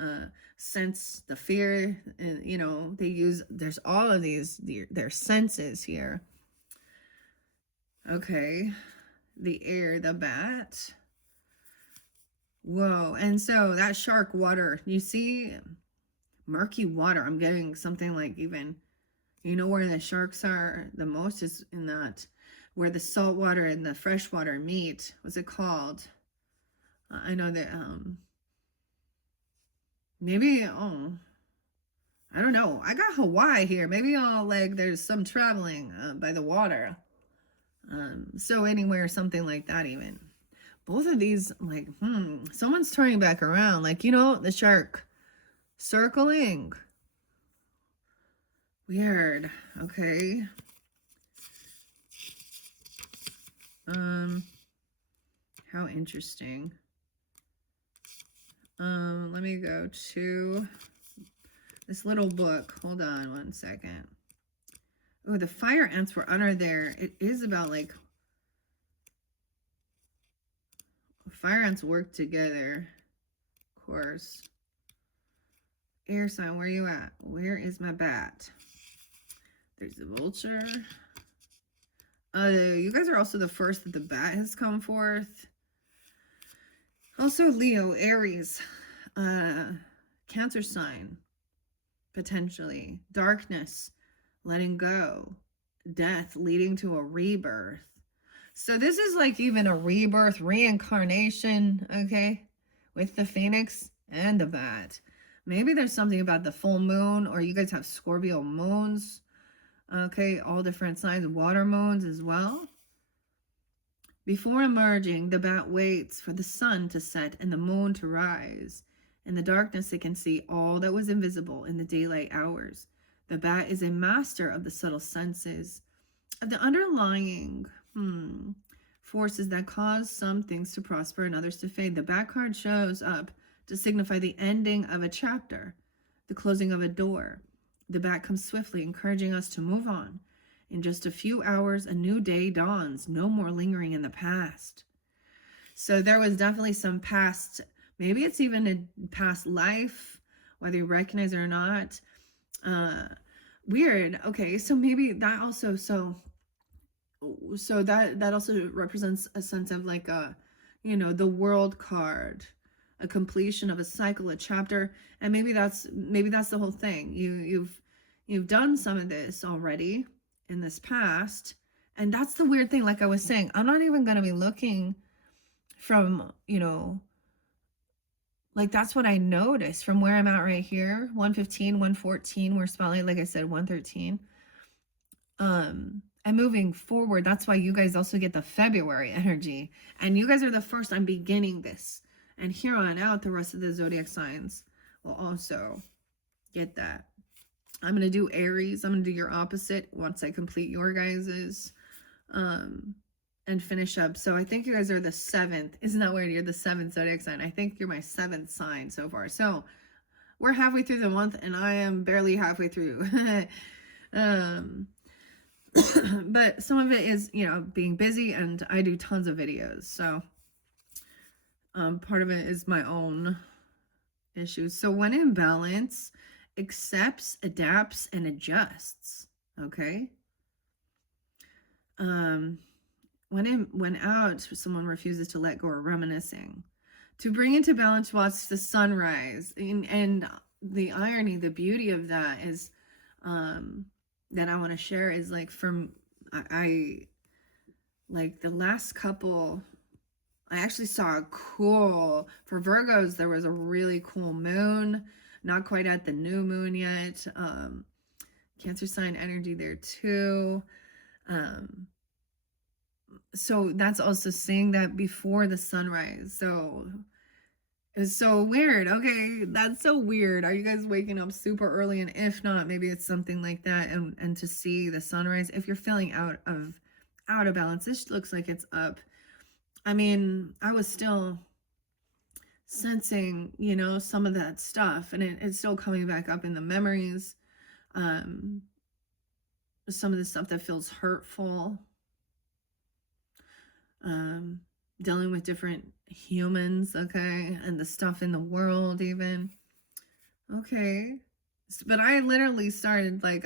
sense the fear, and you know they use. There's all of these their senses here. Okay, the air, the bat. Whoa, and so that shark water. You see, murky water. I'm getting something like even. You know where the sharks are the most is in that where the salt water and the fresh water meet. What's it called? I know that maybe I don't know. I got Hawaii here. Maybe I'll like there's some traveling by the water. So anywhere something like that even. Both of these like someone's turning back around like you know the shark circling. Weird. Okay. How interesting. Let me go to this little book. Hold on one second. Oh, the fire ants were under there. It is about like fire ants work together. Of course. Air sign, where are you at? Where is my bat? There's the vulture. You guys are also the first that the bat has come forth. Also Leo, Aries, Cancer sign, potentially. Darkness, letting go. Death leading to a rebirth. So this is like even a rebirth, reincarnation, okay? With the Phoenix and the bat. Maybe there's something about the full moon, or you guys have Scorpio moons. Okay, all different signs, water moons as well. Before emerging, the bat waits for the sun to set and the moon to rise. In the darkness, it can see all that was invisible in the daylight hours. The bat is a master of the subtle senses, of the underlying forces that cause some things to prosper and others to fade. The bat card shows up to signify the ending of a chapter, the closing of a door. The bat comes swiftly, encouraging us to move on. In just a few hours, a new day dawns, no more lingering in the past. So there was definitely some past, maybe it's even a past life, whether you recognize it or not. Weird. Okay, so maybe that also, so that also represents a sense of like a, you know, the world card, a completion of a cycle, a chapter, and maybe that's the whole thing. You've done some of this already in this past, and that's the weird thing. Like I was saying, I'm not even going to be looking from, you know, like that's what I noticed from where I'm at right here. 115, 114, we're spotlight, like I said, 113. And moving forward, that's why you guys also get the February energy, and you guys are the first. I'm beginning this, and here on out, the rest of the zodiac signs will also get that. I'm going to do Aries. I'm going to do your opposite once I complete your guys's, and finish up. So I think you guys are the 7th. Isn't that weird? You're the 7th zodiac sign. I think you're my 7th sign so far. So we're halfway through the month, and I am barely halfway through. But some of it is, you know, being busy, and I do tons of videos. So part of it is my own issues. So when in balance, accepts, adapts, and adjusts. Okay. When out, someone refuses to let go or reminiscing. To bring into balance, watch the sunrise. And the irony, the beauty of that is, that I want to share is like from, I like the last couple I actually saw a cool, for Virgos, there was a really cool moon, not quite at the new moon yet. Cancer sign energy there too. So that's also seeing that before the sunrise. So it's so weird. Okay, that's so weird. Are you guys waking up super early? And if not, maybe it's something like that. And to see the sunrise, if you're feeling out of balance, this looks like it's up. I mean, I was still sensing, you know, some of that stuff, and it's still coming back up in the memories. Some of the stuff that feels hurtful. Dealing with different humans, okay, and the stuff in the world even. Okay. But I literally started like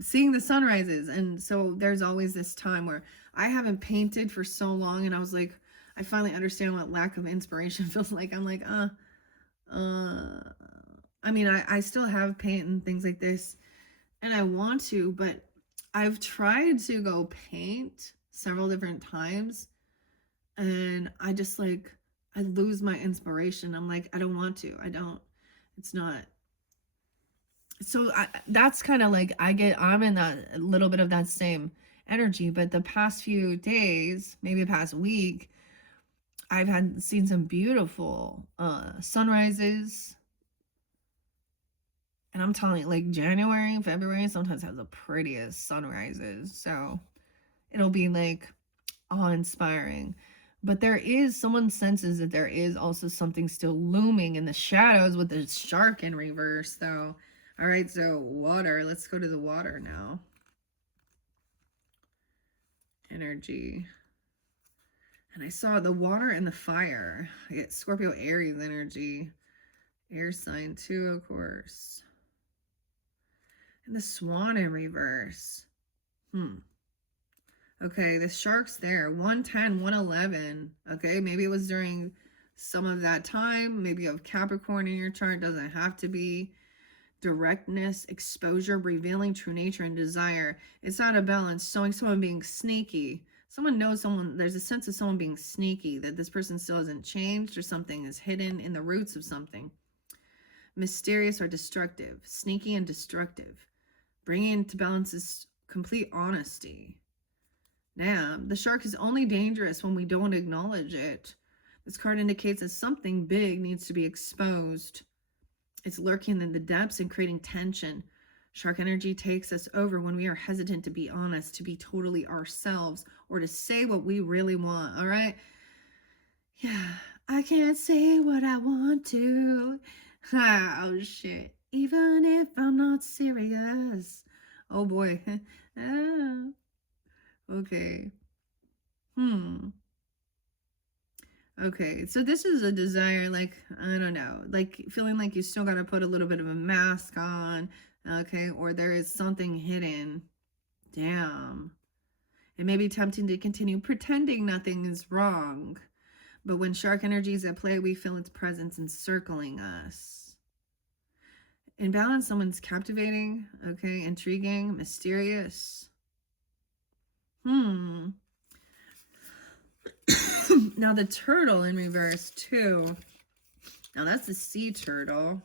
seeing the sunrises, and so there's always this time where I haven't painted for so long, and I was like, I finally understand what lack of inspiration feels like. I'm like, I mean, I still have paint and things like this, and I want to, but I've tried to go paint several different times, and I just like, I lose my inspiration. I'm like, I don't want to. I don't, it's not. So that's kind of like, I'm in that little bit of that same energy, but the past few days, maybe the past week, I've seen some beautiful sunrises. And I'm telling you, like January, February sometimes has the prettiest sunrises. So it'll be like awe-inspiring. But there is, someone senses that there is also something still looming in the shadows with the shark in reverse, though. All right, so water. Let's go to the water now. Energy. And I saw the water and the fire. I get Scorpio Aries energy. Air sign too, of course. And the swan in reverse. Okay, the shark's there. 110, 111. Okay, maybe it was during some of that time. Maybe you have Capricorn in your chart. Doesn't have to be. Directness, exposure, revealing true nature and desire. It's out of balance, showing someone being sneaky. Someone knows someone, there's a sense of someone being sneaky, that this person still hasn't changed, or something is hidden in the roots of something. Mysterious or destructive, sneaky and destructive. Bringing into balance is complete honesty. Now, the shark is only dangerous when we don't acknowledge it. This card indicates that something big needs to be exposed. It's lurking in the depths and creating tension. Shark energy takes us over when we are hesitant to be honest, to be totally ourselves, or to say what we really want, all right? Yeah, I can't say what I want to. Oh, shit. Even if I'm not serious. Oh, boy. Oh. Okay. Okay, so this is a desire, like, I don't know, like feeling like you still got to put a little bit of a mask on, okay, or there is something hidden. Damn. It may be tempting to continue pretending nothing is wrong, but when shark energy is at play, we feel its presence encircling us. In balance, someone's captivating, okay, intriguing, mysterious. Now the turtle in reverse too. Now that's the sea turtle.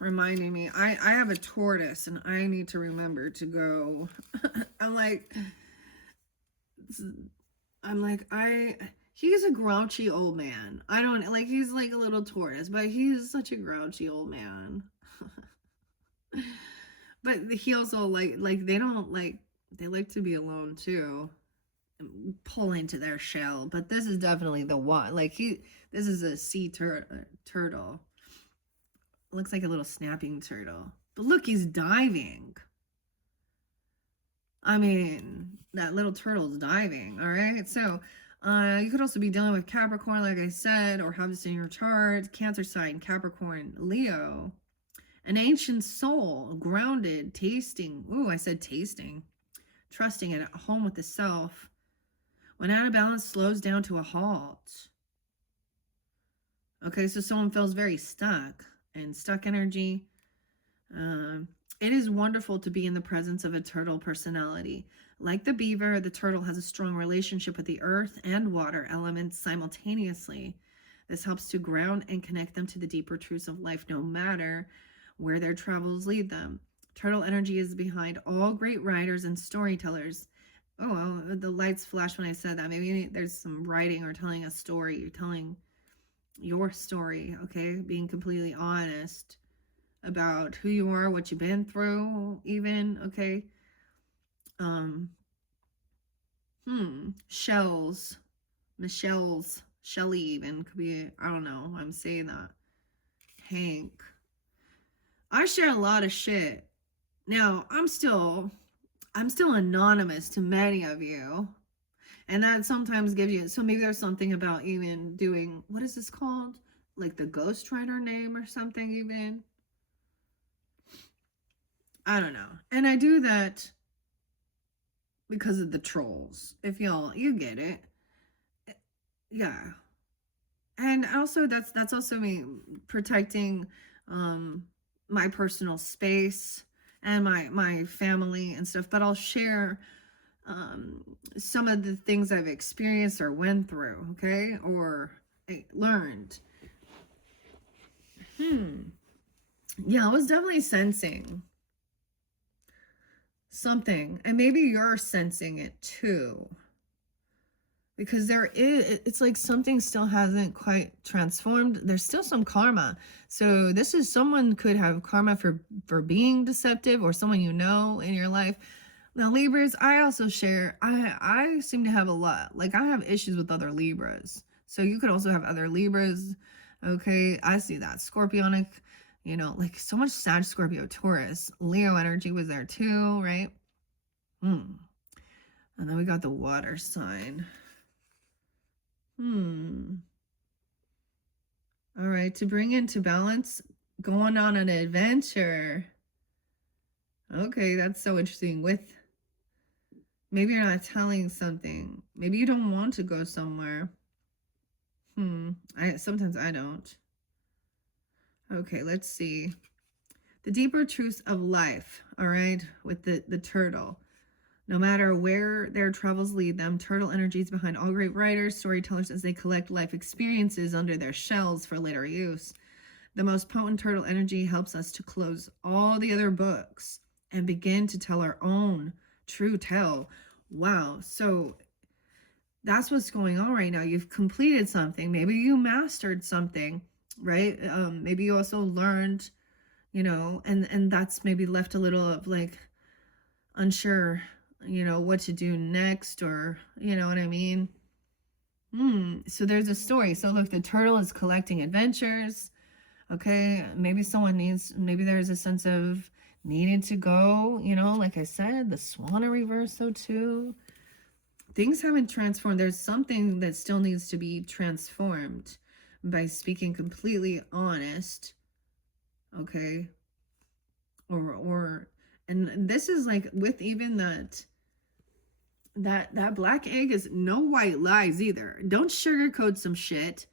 Reminding me, I have a tortoise and I need to remember to go. I'm like, he's a grouchy old man. I don't, like, he's like a little tortoise, but he's such a grouchy old man. But he also they don't like, they like to be alone too. Pull into their shell, but this is definitely the one. Like, this is a sea turtle. Looks like a little snapping turtle, but look, he's diving. I mean, that little turtle's diving. All right, so you could also be dealing with Capricorn, like I said, or have this in your chart. Cancer sign, Capricorn, Leo. An ancient soul, grounded, tasting. Ooh, I said tasting. Trusting and at home with the self. When out of balance, slows down to a halt. Okay, so someone feels very stuck, and stuck energy. It is wonderful to be in the presence of a turtle personality. Like the beaver, the turtle has a strong relationship with the earth and water elements simultaneously. This helps to ground and connect them to the deeper truths of life, no matter where their travels lead them. Turtle energy is behind all great writers and storytellers. Oh, well, the lights flashed when I said that. Maybe there's some writing or telling a story. You're telling your story, okay? Being completely honest about who you are, what you've been through, even, okay? Shells, Michelle's, Shelly even could be, I don't know, I'm saying that. Hank. I share a lot of shit. Now, I'm still anonymous to many of you. And that sometimes gives you, so maybe there's something about even doing, what is this called? Like the ghostwriter name or something even? I don't know. And I do that because of the trolls. If you get it. Yeah. And also that's also me protecting my personal space and my family and stuff, but I'll share some of the things I've experienced or went through, okay, or learned. Yeah, I was definitely sensing something, and maybe you're sensing it too, because it's like something still hasn't quite transformed. There's still some karma. So this is, someone could have karma for being deceptive, or someone you know in your life. Now, Libras, I also share, I seem to have a lot, like I have issues with other Libras. So you could also have other Libras. Okay, I see that. Scorpionic, like so much Sag, Scorpio, Taurus. Leo energy was there too, right? And then we got the water sign. All right, to bring into balance, going on an adventure. Okay, that's so interesting. With maybe you're not telling something. Maybe you don't want to go somewhere. Sometimes I don't. Okay, let's see. The deeper truths of life, all right, with the turtle. No matter where their travels lead them, turtle energy is behind all great writers, storytellers, as they collect life experiences under their shells for later use. The most potent turtle energy helps us to close all the other books and begin to tell our own true tale. Wow. So that's what's going on right now. You've completed something. Maybe you mastered something, right? Maybe you also learned, and that's maybe left a little of like unsure, what to do next, or you know what I mean? So there's a story. So look, the turtle is collecting adventures. Okay, maybe there's a sense of needing to go, like I said, the swan in reverse, so too. Things haven't transformed. There's something that still needs to be transformed by speaking completely honest. Okay. And this is like with even that black egg is no white lies either. Don't sugarcoat some shit.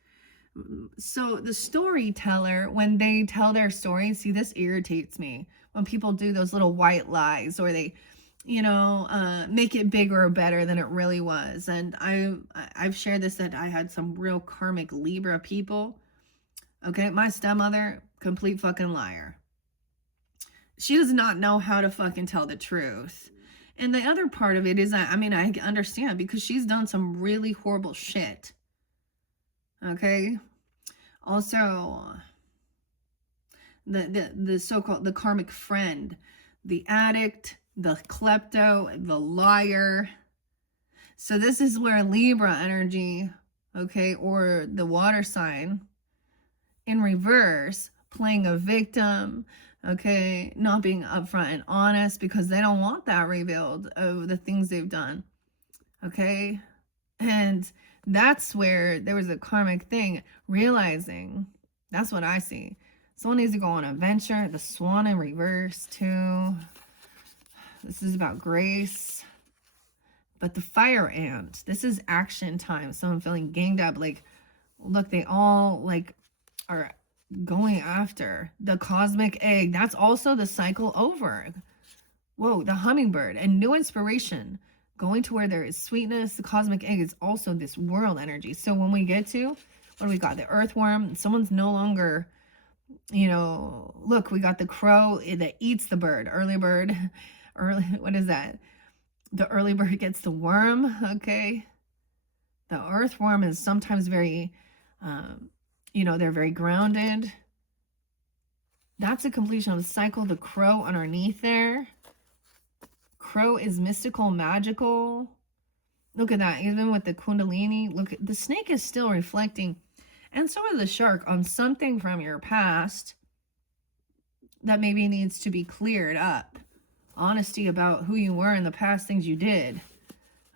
So the storyteller, when they tell their story, see, this irritates me when people do those little white lies, or they make it bigger or better than it really was. And I've shared this, that I had some real karmic Libra people. Okay, my stepmother, complete fucking liar. She does not know how to fucking tell the truth. And the other part of it is, I understand, because she's done some really horrible shit. Okay. Also, the so-called the karmic friend, the addict, the klepto, the liar. So this is where Libra energy, okay, or the water sign in reverse, playing a victim, okay, not being upfront and honest because they don't want that revealed of the things they've done, okay? And that's where there was a karmic thing, realizing, that's what I see. Someone needs to go on an adventure. The swan in reverse too. This is about grace. But the fire ant, this is action time. Someone feeling ganged up. Like, look, they all like are going after the cosmic egg. That's also the cycle over. Whoa, the hummingbird and new inspiration. going to where there is sweetness. The cosmic egg is also this world energy. So when we get to, what do we got? The earthworm. Someone's no longer, look, we got the crow that eats the bird. Early bird. What is that? The early bird gets the worm. Okay. The earthworm is sometimes very, they're very grounded. That's a completion of the cycle. The crow underneath there. Crow is mystical, magical. Look at that. Even with the kundalini, look, the snake is still reflecting, and so is the shark, on something from your past that maybe needs to be cleared up. Honesty about who you were in the past, things you did.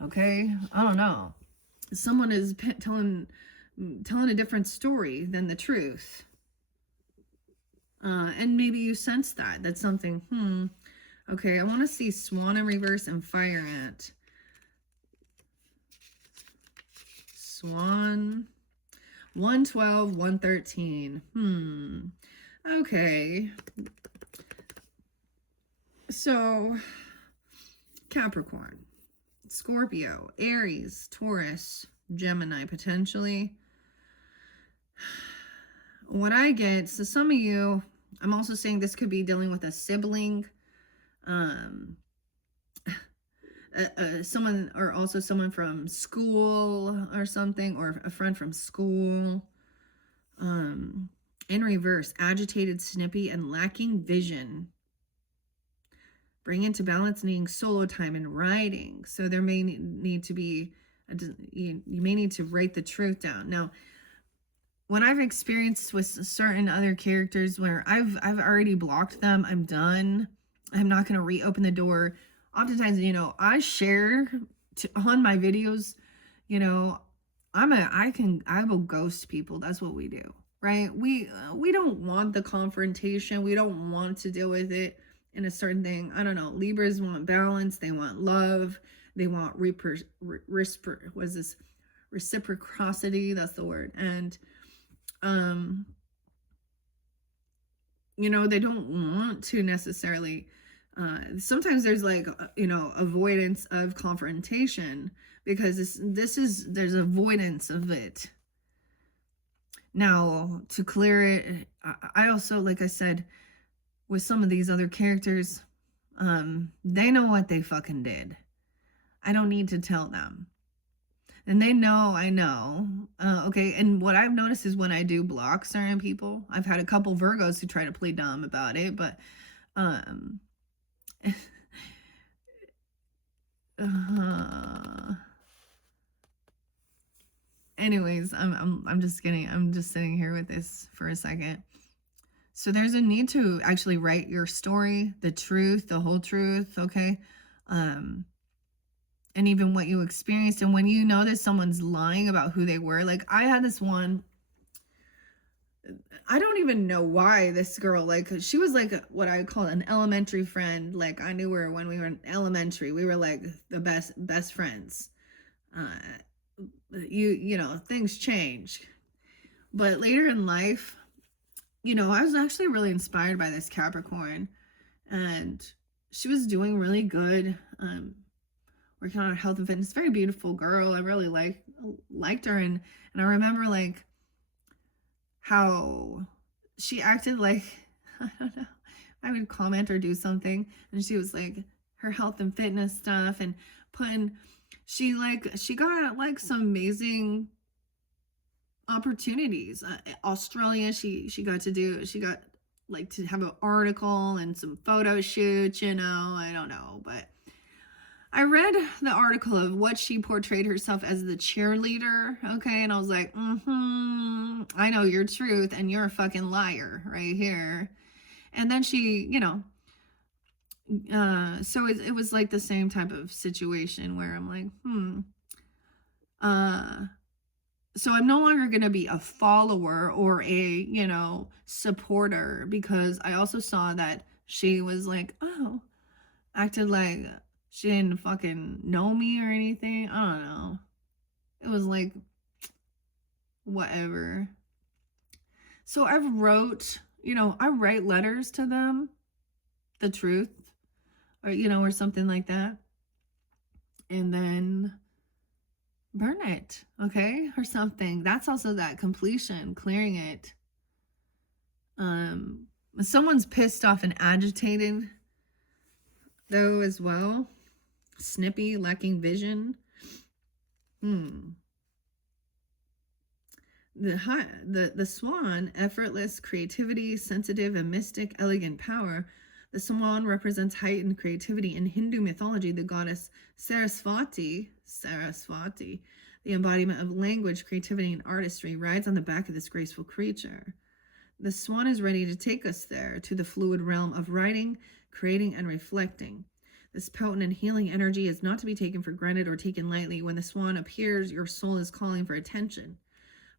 Okay? I don't know. Someone is telling a different story than the truth. And maybe you sense that. That's something, Okay, I want to see Swan in reverse and Fire Ant. Swan. 112, 113. Okay. So, Capricorn, Scorpio, Aries, Taurus, Gemini, potentially. What I get, so some of you, I'm also saying this could be dealing with a sibling, someone, or also someone from school or something, or a friend from school. In reverse, agitated, snippy, and lacking vision. Bring into balance, needing solo time and writing. So there may need to be, you may need to write the truth down. Now, what I've experienced with certain other characters where I've already blocked them, I'm done. I'm not going to reopen the door. Oftentimes, I share on my videos, I will ghost people. That's what we do, right? We don't want the confrontation. We don't want to deal with it in a certain thing. I don't know. Libras want balance. They want love. They want reciprocity. That's the word. And, they don't want to necessarily, sometimes there's like, avoidance of confrontation because there's avoidance of it. Now, to clear it, I also, like I said, with some of these other characters, they know what they fucking did. I don't need to tell them. And they know I know. Okay, and what I've noticed is when I do block certain people, I've had a couple Virgos who try to play dumb about it, but anyways, I'm just kidding. I'm just sitting here with this for a second. So there's a need to actually write your story, the truth, the whole truth, okay? And even what you experienced. And when you know that someone's lying about who they were, like I had this one, I don't even know why this girl, like she was like what I call an elementary friend. Like I knew her when we were in elementary. We were like the best friends. Things change. But later in life, I was actually really inspired by this Capricorn, and she was doing really good, working on her health and fitness. Very beautiful girl. I really liked her, and I remember like how she acted like, I don't know, I would comment or do something, and she was like her health and fitness stuff, and she got like some amazing opportunities. Australia, she got like to have an article and some photo shoots, I don't know, but I read the article of what she portrayed herself as, the cheerleader, okay, and I was like, I know your truth and you're a fucking liar right here. And then she, so it was like the same type of situation where I'm like, so I'm no longer going to be a follower or a, supporter, because I also saw that she was like, acted like she didn't fucking know me or anything. I don't know. It was like, whatever. So I write letters to them, the truth, or, or something like that. and then burn it, okay, or something. That's also that completion, clearing it. Someone's pissed off and agitated though as well. Snippy, lacking vision. The swan, effortless creativity, sensitive and mystic, elegant power. The swan represents heightened creativity. In Hindu mythology, the goddess Saraswati, the embodiment of language, creativity, and artistry, rides on the back of this graceful creature. The swan is ready to take us there, to the fluid realm of writing, creating, and reflecting. This potent and healing energy is not to be taken for granted or taken lightly. When the swan appears, your soul is calling for attention,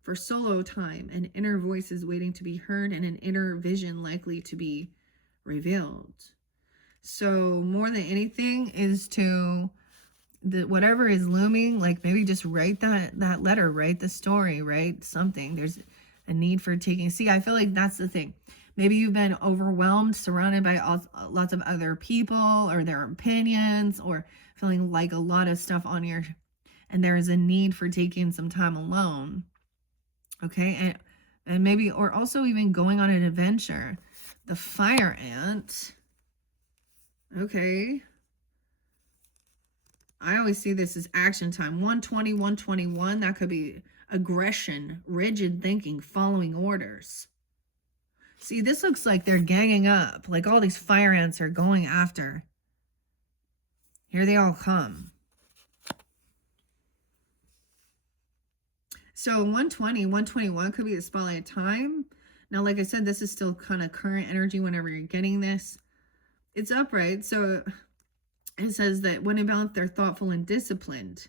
for solo time. An inner voice is waiting to be heard, and an inner vision likely to be revealed. So more than anything is to whatever is looming, like maybe just write that letter, write the story, write something. There's a need for taking. See, I feel like that's the thing. Maybe you've been overwhelmed, surrounded by lots of other people or their opinions, or feeling like a lot of stuff on your, and there is a need for taking some time alone. Okay, and maybe, or also even going on an adventure. The fire ant. Okay. I always see this as action time. 120, 121, that could be aggression, rigid thinking, following orders. See, this looks like they're ganging up. Like all these fire ants are going after. Here they all come. So 120, 121 could be the spotlight time. Now, like I said, this is still kind of current energy whenever you're getting this. It's upright. So it says that when in balance, they're thoughtful and disciplined.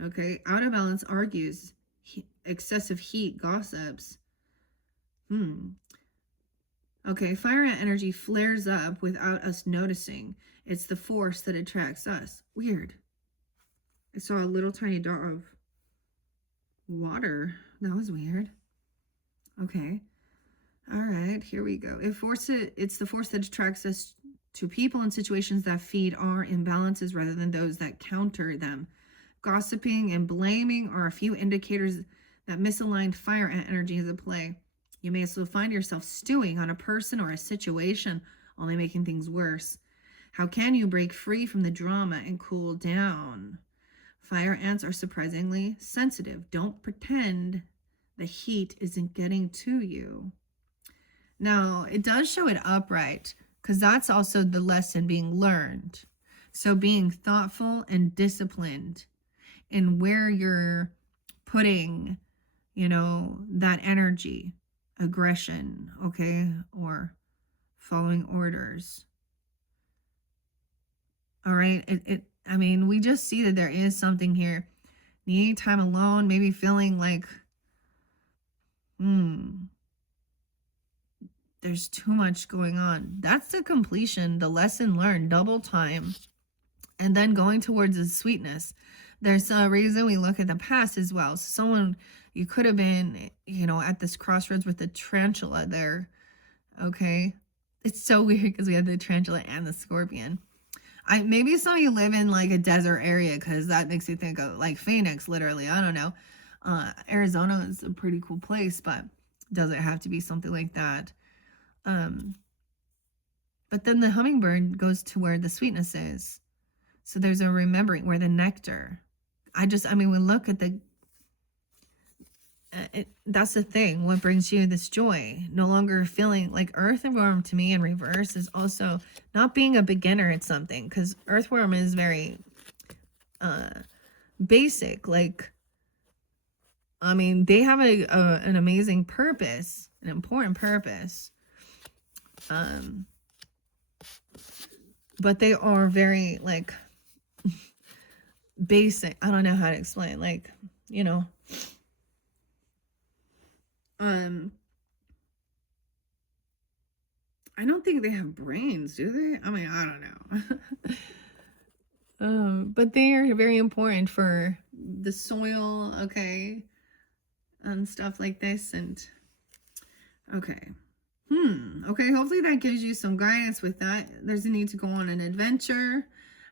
Okay. Out of balance argues, excessive heat, gossips. Okay. Fire ant energy flares up without us noticing. It's the force that attracts us. Weird. I saw a little tiny dot of water. That was weird. Okay. All right, here we go. It's the force that attracts us to people and situations that feed our imbalances rather than those that counter them. Gossiping and blaming are a few indicators that misaligned fire ant energy is at play. You may also find yourself stewing on a person or a situation, only making things worse. How can you break free from the drama and cool down? Fire ants are surprisingly sensitive. Don't pretend the heat isn't getting to you. Now, it does show it upright because that's also the lesson being learned. So being thoughtful and disciplined in where you're putting, that energy, aggression, okay, or following orders. All right. We just see that there is something here. Needing time alone, maybe feeling like, there's too much going on. That's the completion, the lesson learned, double time. And then going towards the sweetness. There's a reason we look at the past as well. So you could have been, at this crossroads with the tarantula there. Okay. It's so weird because we have the tarantula and the scorpion. Maybe some of you live in like a desert area because that makes you think of like Phoenix, literally. I don't know. Arizona is a pretty cool place, but does it have to be something like that? But then the hummingbird goes to where the sweetness is. So there's a remembering where the nectar. We look at that's the thing. What brings you this joy? No longer feeling like earthworm to me in reverse is also not being a beginner at something, because earthworm is very basic. Like, they have an amazing purpose, an important purpose. But they are very like basic. I don't know how to explain. Like, I don't think they have brains, do they? I don't know. But they are very important for the soil, okay, and stuff like this. And okay. Okay, hopefully that gives you some guidance with that. There's a need to go on an adventure.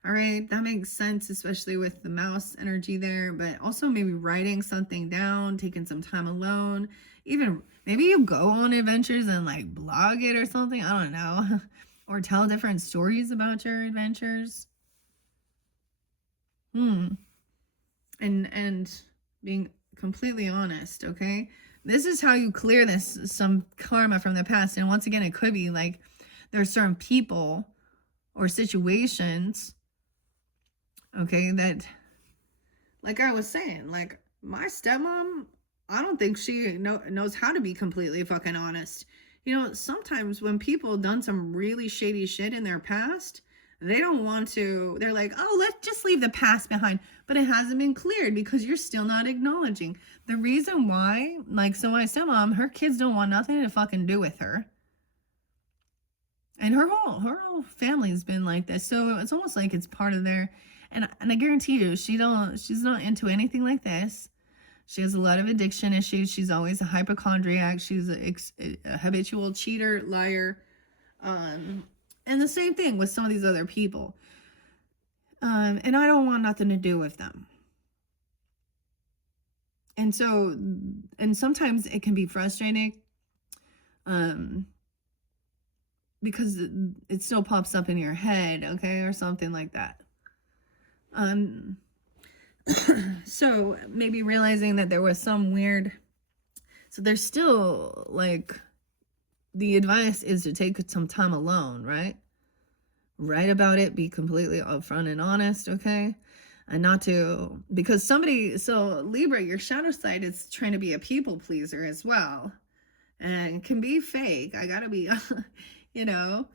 All right, that makes sense, especially with the mouse energy there, but also maybe writing something down, taking some time alone, even maybe you go on adventures and like blog it or something. I don't know. Or tell different stories about your adventures. And being completely honest, okay? This is how you clear this some karma from the past. And once again, it could be like there are certain people or situations, okay, that, like I was saying, like my stepmom, I don't think she knows how to be completely fucking honest. You know, sometimes when people done some really shady shit in their past, they don't want to, they're like, oh, let's just leave the past behind. But it hasn't been cleared because you're still not acknowledging. The reason why, like, so my stepmom, her kids don't want nothing to fucking do with her. And her whole family's been like this. So it's almost like it's part of their, and I guarantee you, she's not into anything like this. She has a lot of addiction issues. She's always a hypochondriac. She's a habitual cheater, liar. And the same thing with some of these other people. And I don't want nothing to do with them. And so, and sometimes it can be frustrating because it still pops up in your head, okay, or something like that. So maybe realizing that there was some weird, so there's still like, the advice is to take some time alone, right? Write about it, be completely upfront and honest, okay? And not to, because somebody, so Libra, your shadow side is trying to be a people pleaser as well. And can be fake. I gotta be, you know,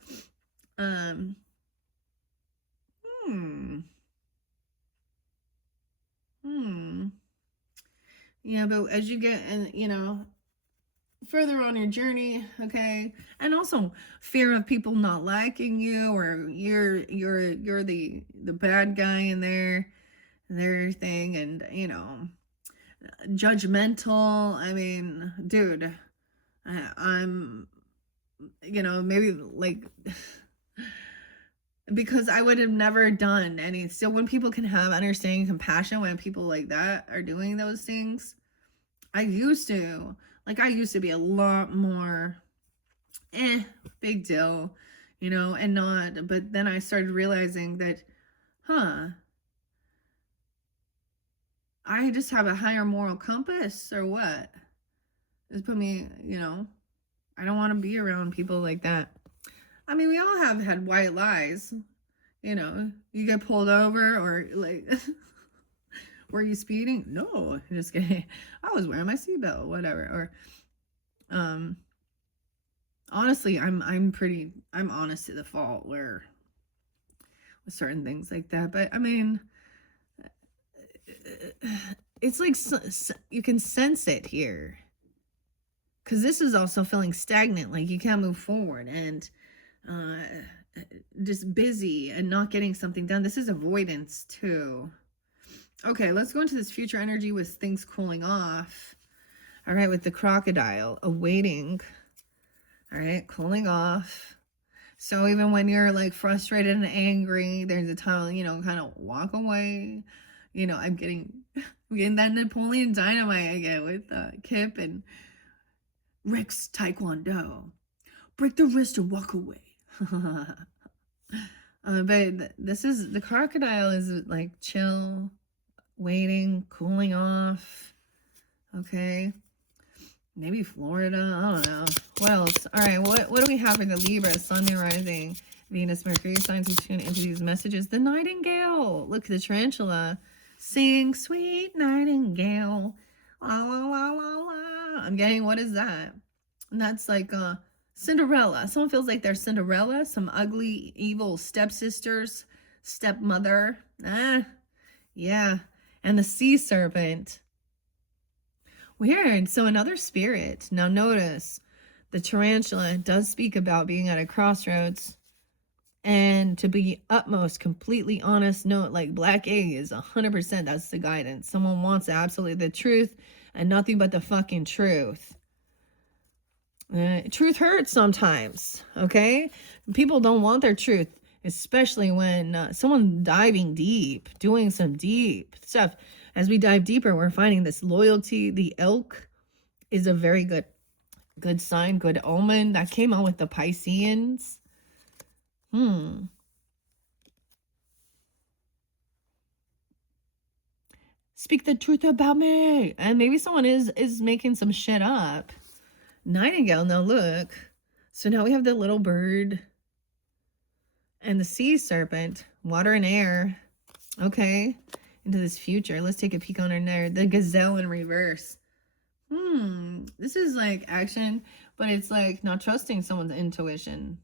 yeah, but as you get, and you know, further on your journey, okay, and also fear of people not liking you, or you're the bad guy in their thing, and you know, judgmental. I mean, dude, I'm, you know, maybe like because I would have never done any. So when people can have understanding, compassion, when people like that are doing those things, I used to be a lot more big deal, you know, and not, but then I started realizing that, I just have a higher moral compass, or what? Just put me, you know, I don't want to be around people like that. I mean, we all have had white lies, you know, you get pulled over, or like, were you speeding? No, just kidding. I was wearing my seatbelt, whatever. Or, honestly, I'm honest to the fault where with certain things like that. But I mean, it's like you can sense it here, because this is also feeling stagnant, like you can't move forward, and just busy and not getting something done. This is avoidance too. Okay, let's go into this future energy with things cooling off. All right, with the crocodile, awaiting. All right, cooling off. So even when you're like frustrated and angry, there's a time, you know, kind of walk away. You know, I'm getting that Napoleon Dynamite again with Kip and Rick's Taekwondo. Break the wrist or walk away. But this is, the crocodile is like chill, waiting, cooling off. Okay. Maybe Florida. I don't know. What else? All right. What do we have in the Libra? Sun, Moon, Rising, Venus, Mercury signs to tune into these messages. The nightingale. Look, the tarantula. Sing, sweet nightingale. La, la, la, la, la. I'm getting, what is that? And that's like Cinderella. Someone feels like they're Cinderella. Some ugly, evil stepsisters, stepmother. Yeah. And the sea serpent. Weird. So another spirit. Now notice the tarantula does speak about being at a crossroads, and to be utmost completely honest, note, like black egg is 100%. That's the guidance. Someone wants absolutely the truth and nothing but the fucking truth. Truth hurts sometimes. Okay. People don't want their truth. especially when someone diving deep, doing some deep stuff. As we dive deeper, we're finding this loyalty. The elk is a very good sign, good omen. That came out with the Pisceans. Speak the truth about me. And maybe someone is making some shit up. Nightingale, now look. So now we have the little bird and the sea serpent, water and air. Okay, into this future. Let's take a peek on her there. The gazelle in reverse. This is like action, but it's like not trusting someone's intuition.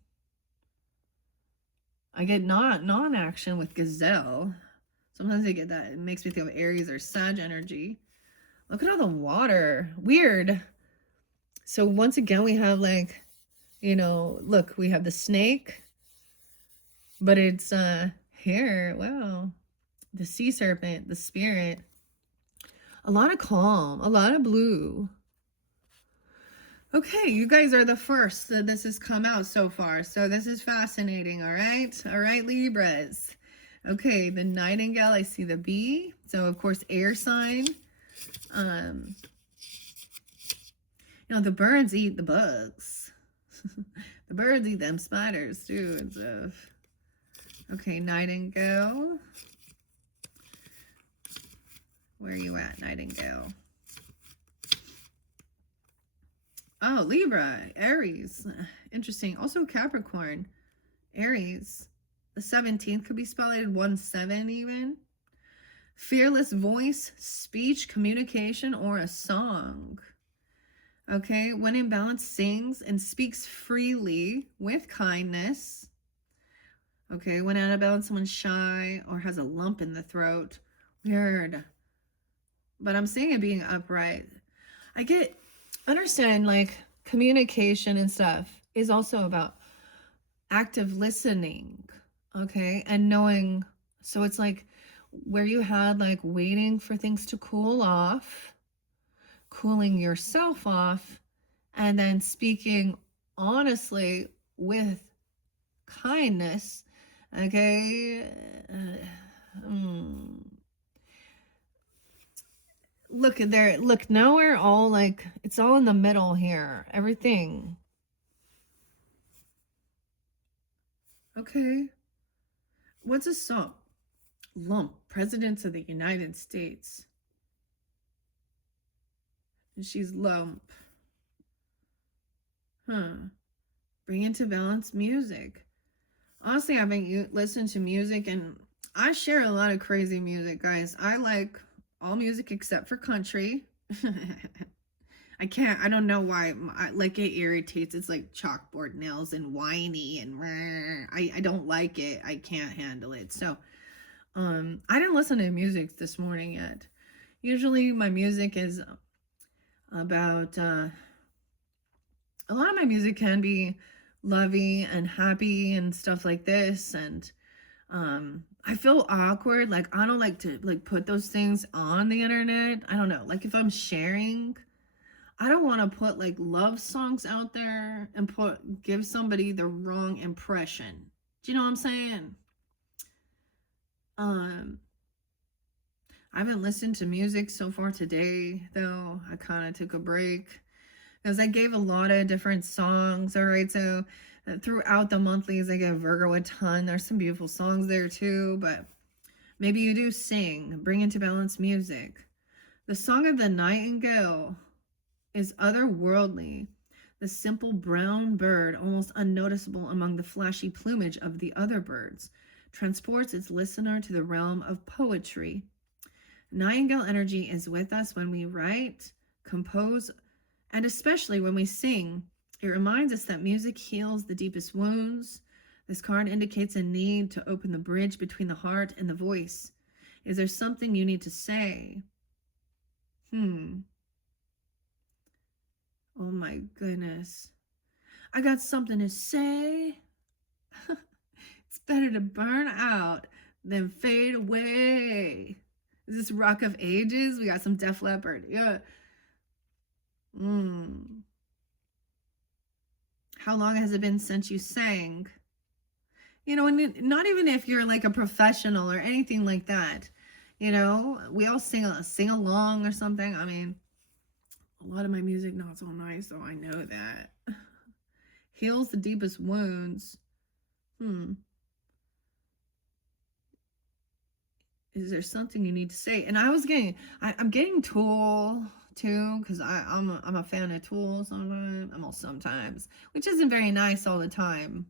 I get non-action with gazelle. Sometimes I get that. It makes me think of Aries or Sag energy. Look at all the water. Weird. So once again, we have like, you know, look, we have the snake, but it's here. Wow. The sea serpent, the spirit. A lot of calm, a lot of blue. Okay, you guys are the first that this has come out so far. So this is fascinating, all right? All right, Libras. Okay, the nightingale, I see the bee. So, of course, air sign. You know, the birds eat the bugs. The birds eat them spiders, too, and stuff. Okay, nightingale. Where are you at, nightingale? Oh, Libra, Aries. Interesting. Also Capricorn, Aries. The 17th could be spelled 1-7 even. Fearless voice, speech, communication, or a song. Okay, when in balance, sings and speaks freely with kindness. Okay, when out of balance, someone's shy or has a lump in the throat. Weird. But I'm seeing it being upright. Understand, like, communication and stuff is also about active listening, okay, and knowing. So it's like where you had like waiting for things to cool off, cooling yourself off, and then speaking honestly with kindness, okay. Look at there. Look, now we're all like, it's all in the middle here. Everything. Okay. What's a song? Lump. Presidents of the United States. And she's lump. Bring into balance music. Honestly, I've been listening to music and I share a lot of crazy music, guys. I like all music except for country. I don't know why. Like, it irritates. It's like chalkboard nails and whiny and I don't like it. I can't handle it. So, I didn't listen to music this morning yet. Usually my music is about, a lot of my music can be lovey and happy and stuff like this. And, I feel awkward. Like, I don't like to like put those things on the internet. I don't know. Like, if I'm sharing, I don't want to put like love songs out there and give somebody the wrong impression. Do you know what I'm saying? I haven't listened to music so far today, though. I kind of took a break because I gave a lot of different songs. All right, so throughout the monthlies, I give Virgo a ton. There's some beautiful songs there too, but maybe you do sing, bring into balance music. The song of the nightingale is otherworldly. The simple brown bird, almost unnoticeable among the flashy plumage of the other birds, transports its listener to the realm of poetry. Nightingale energy is with us when we write, compose, and especially when we sing. It reminds us that music heals the deepest wounds. This card indicates a need to open the bridge between the heart and the voice. Is there something you need to say? Oh my goodness. I got something to say. It's better to burn out than fade away. Is this Rock of Ages? We got some Def Leppard. Yeah. How long has it been since you sang? You know, and not even if you're like a professional or anything like that. You know, we all sing along or something. I mean, a lot of my music not so nice, so I know that. Heals the deepest wounds. Is there something you need to say? And I'm getting Tool too, because I'm a fan of Tool sometimes. I'm all sometimes, which isn't very nice all the time.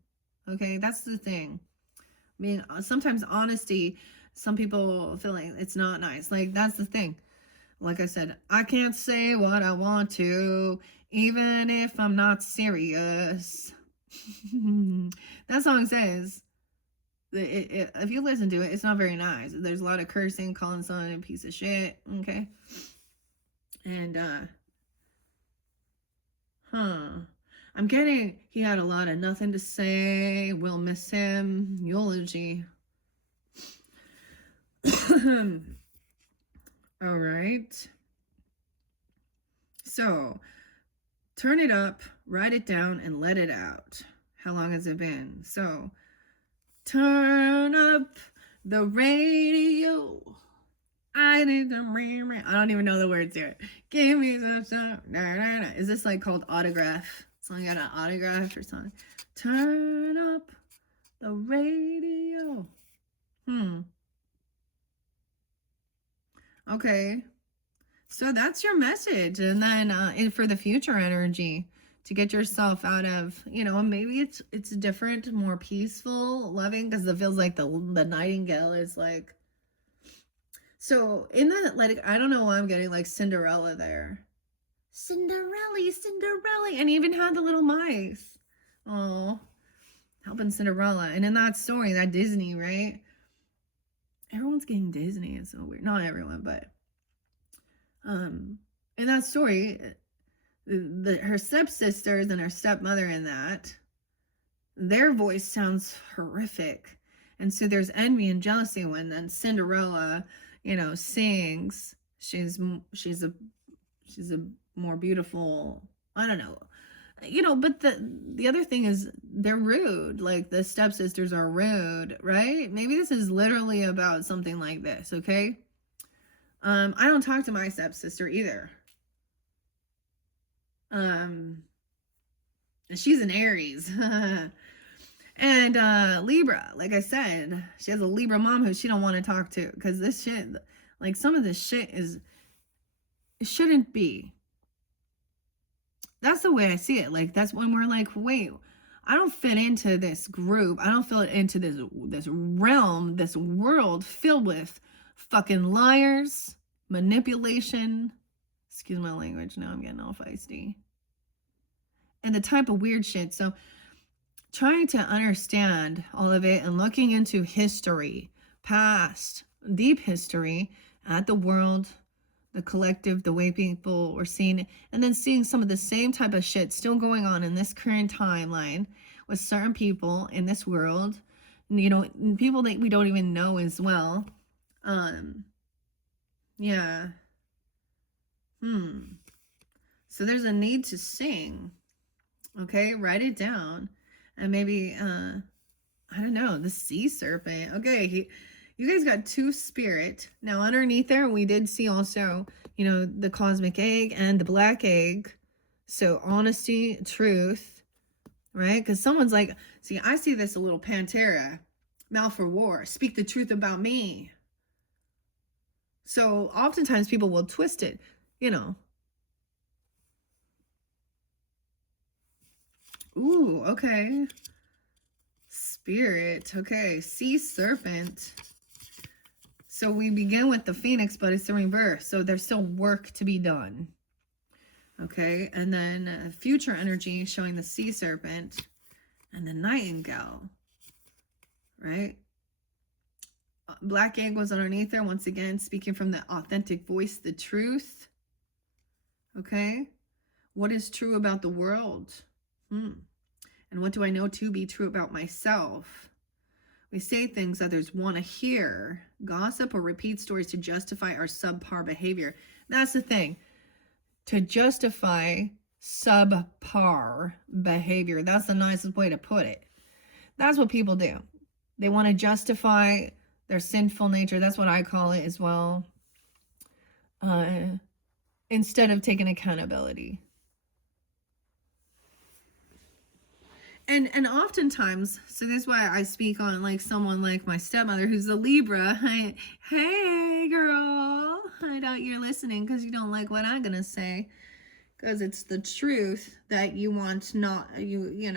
Okay, that's the thing. I mean, sometimes honesty, some people feel like it's not nice. Like, that's the thing. Like I said, I can't say what I want to, even if I'm not serious. That song says, if you listen to it, it's not very nice. There's a lot of cursing, calling someone a piece of shit. Okay. And, I'm getting, he had a lot of nothing to say. We'll miss him. Eulogy. All right. So, turn it up, write it down, and let it out. How long has it been? So, turn up the radio. I need to. I don't even know the words here. Give me some stuff. Is this like called autograph? Something got an autograph or something. Turn up the radio. Okay. So that's your message. And then and for the future energy, to get yourself out of, you know, maybe it's different, more peaceful, loving, because it feels like the nightingale is like. So in that, like, I don't know why I'm getting like Cinderella there. Cinderella, and even had the little mice. Oh, helping Cinderella. And in that story, that Disney, right? Everyone's getting Disney. It's so weird. Not everyone, but in that story, her stepsisters and her stepmother in that, their voice sounds horrific. And so there's envy and jealousy when then Cinderella, you know, sings. She's a more beautiful, I don't know. You know, but the other thing is they're rude. Like the stepsisters are rude, right? Maybe this is literally about something like this, okay? I don't talk to my stepsister either. She's an Aries. And Libra, like I said, she has a Libra mom who she don't want to talk to, because this shit, like some of this shit it shouldn't be. That's the way I see it. Like, that's when we're like, wait, I don't fit into this group. I don't fit into this realm, this world filled with fucking liars, manipulation. Excuse my language. Now I'm getting all feisty. And the type of weird shit. So trying to understand all of it and looking into history, past, deep history, at the world, the collective, the way people were seen, and then seeing some of the same type of shit still going on in this current timeline with certain people in this world, you know, people that we don't even know as well. Yeah. So there's a need to sing. Okay, write it down. And maybe, I don't know, the sea serpent. Okay, you guys got 2 spirit. Now, underneath there, we did see also, you know, the cosmic egg and the black egg. So, honesty, truth, right? Because someone's like, see, I see this a little Pantera. Mouth for war. Speak the truth about me. So, oftentimes people will twist it, you know. Ooh, okay. Spirit. Okay, sea serpent. So we begin with the phoenix, but it's the reverse. So there's still work to be done. Okay, and then future energy showing the sea serpent and the nightingale. Right? Black egg was underneath there. Once again, speaking from the authentic voice, the truth. Okay? What is true about the world? And what do I know to be true about myself? We say things others want to hear, gossip or repeat stories to justify our subpar behavior. That's the thing. To justify subpar behavior. That's the nicest way to put it. That's what people do. They want to justify their sinful nature. That's what I call it as well. Instead of taking accountability. And oftentimes, so this is why I speak on like someone like my stepmother who's a Libra. Hey girl, I doubt you're listening because you don't like what I'm gonna say, because it's the truth that you want, not you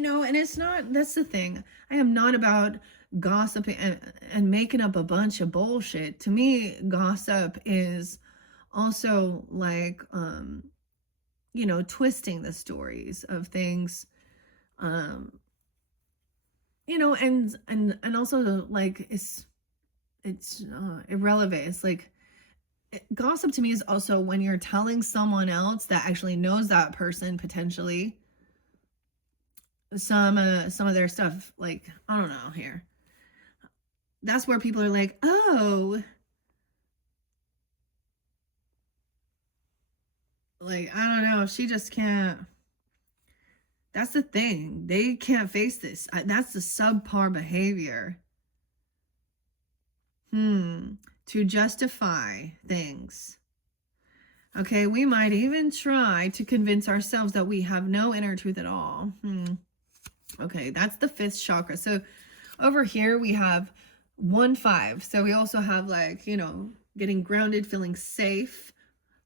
know, and it's not, that's the thing. I am not about gossiping and making up a bunch of bullshit. To me, gossip is also like twisting the stories of things, and also like it's irrelevant. It's like gossip to me is also when you're telling someone else that actually knows that person potentially some of their stuff, like, I don't know here. That's where people are like, oh, like, I don't know, she just can't. That's the thing. They can't face this. That's the subpar behavior. To justify things. Okay, we might even try to convince ourselves that we have no inner truth at all. Okay, that's the 5th chakra. So over here we have 1-5. So we also have like, getting grounded, feeling safe.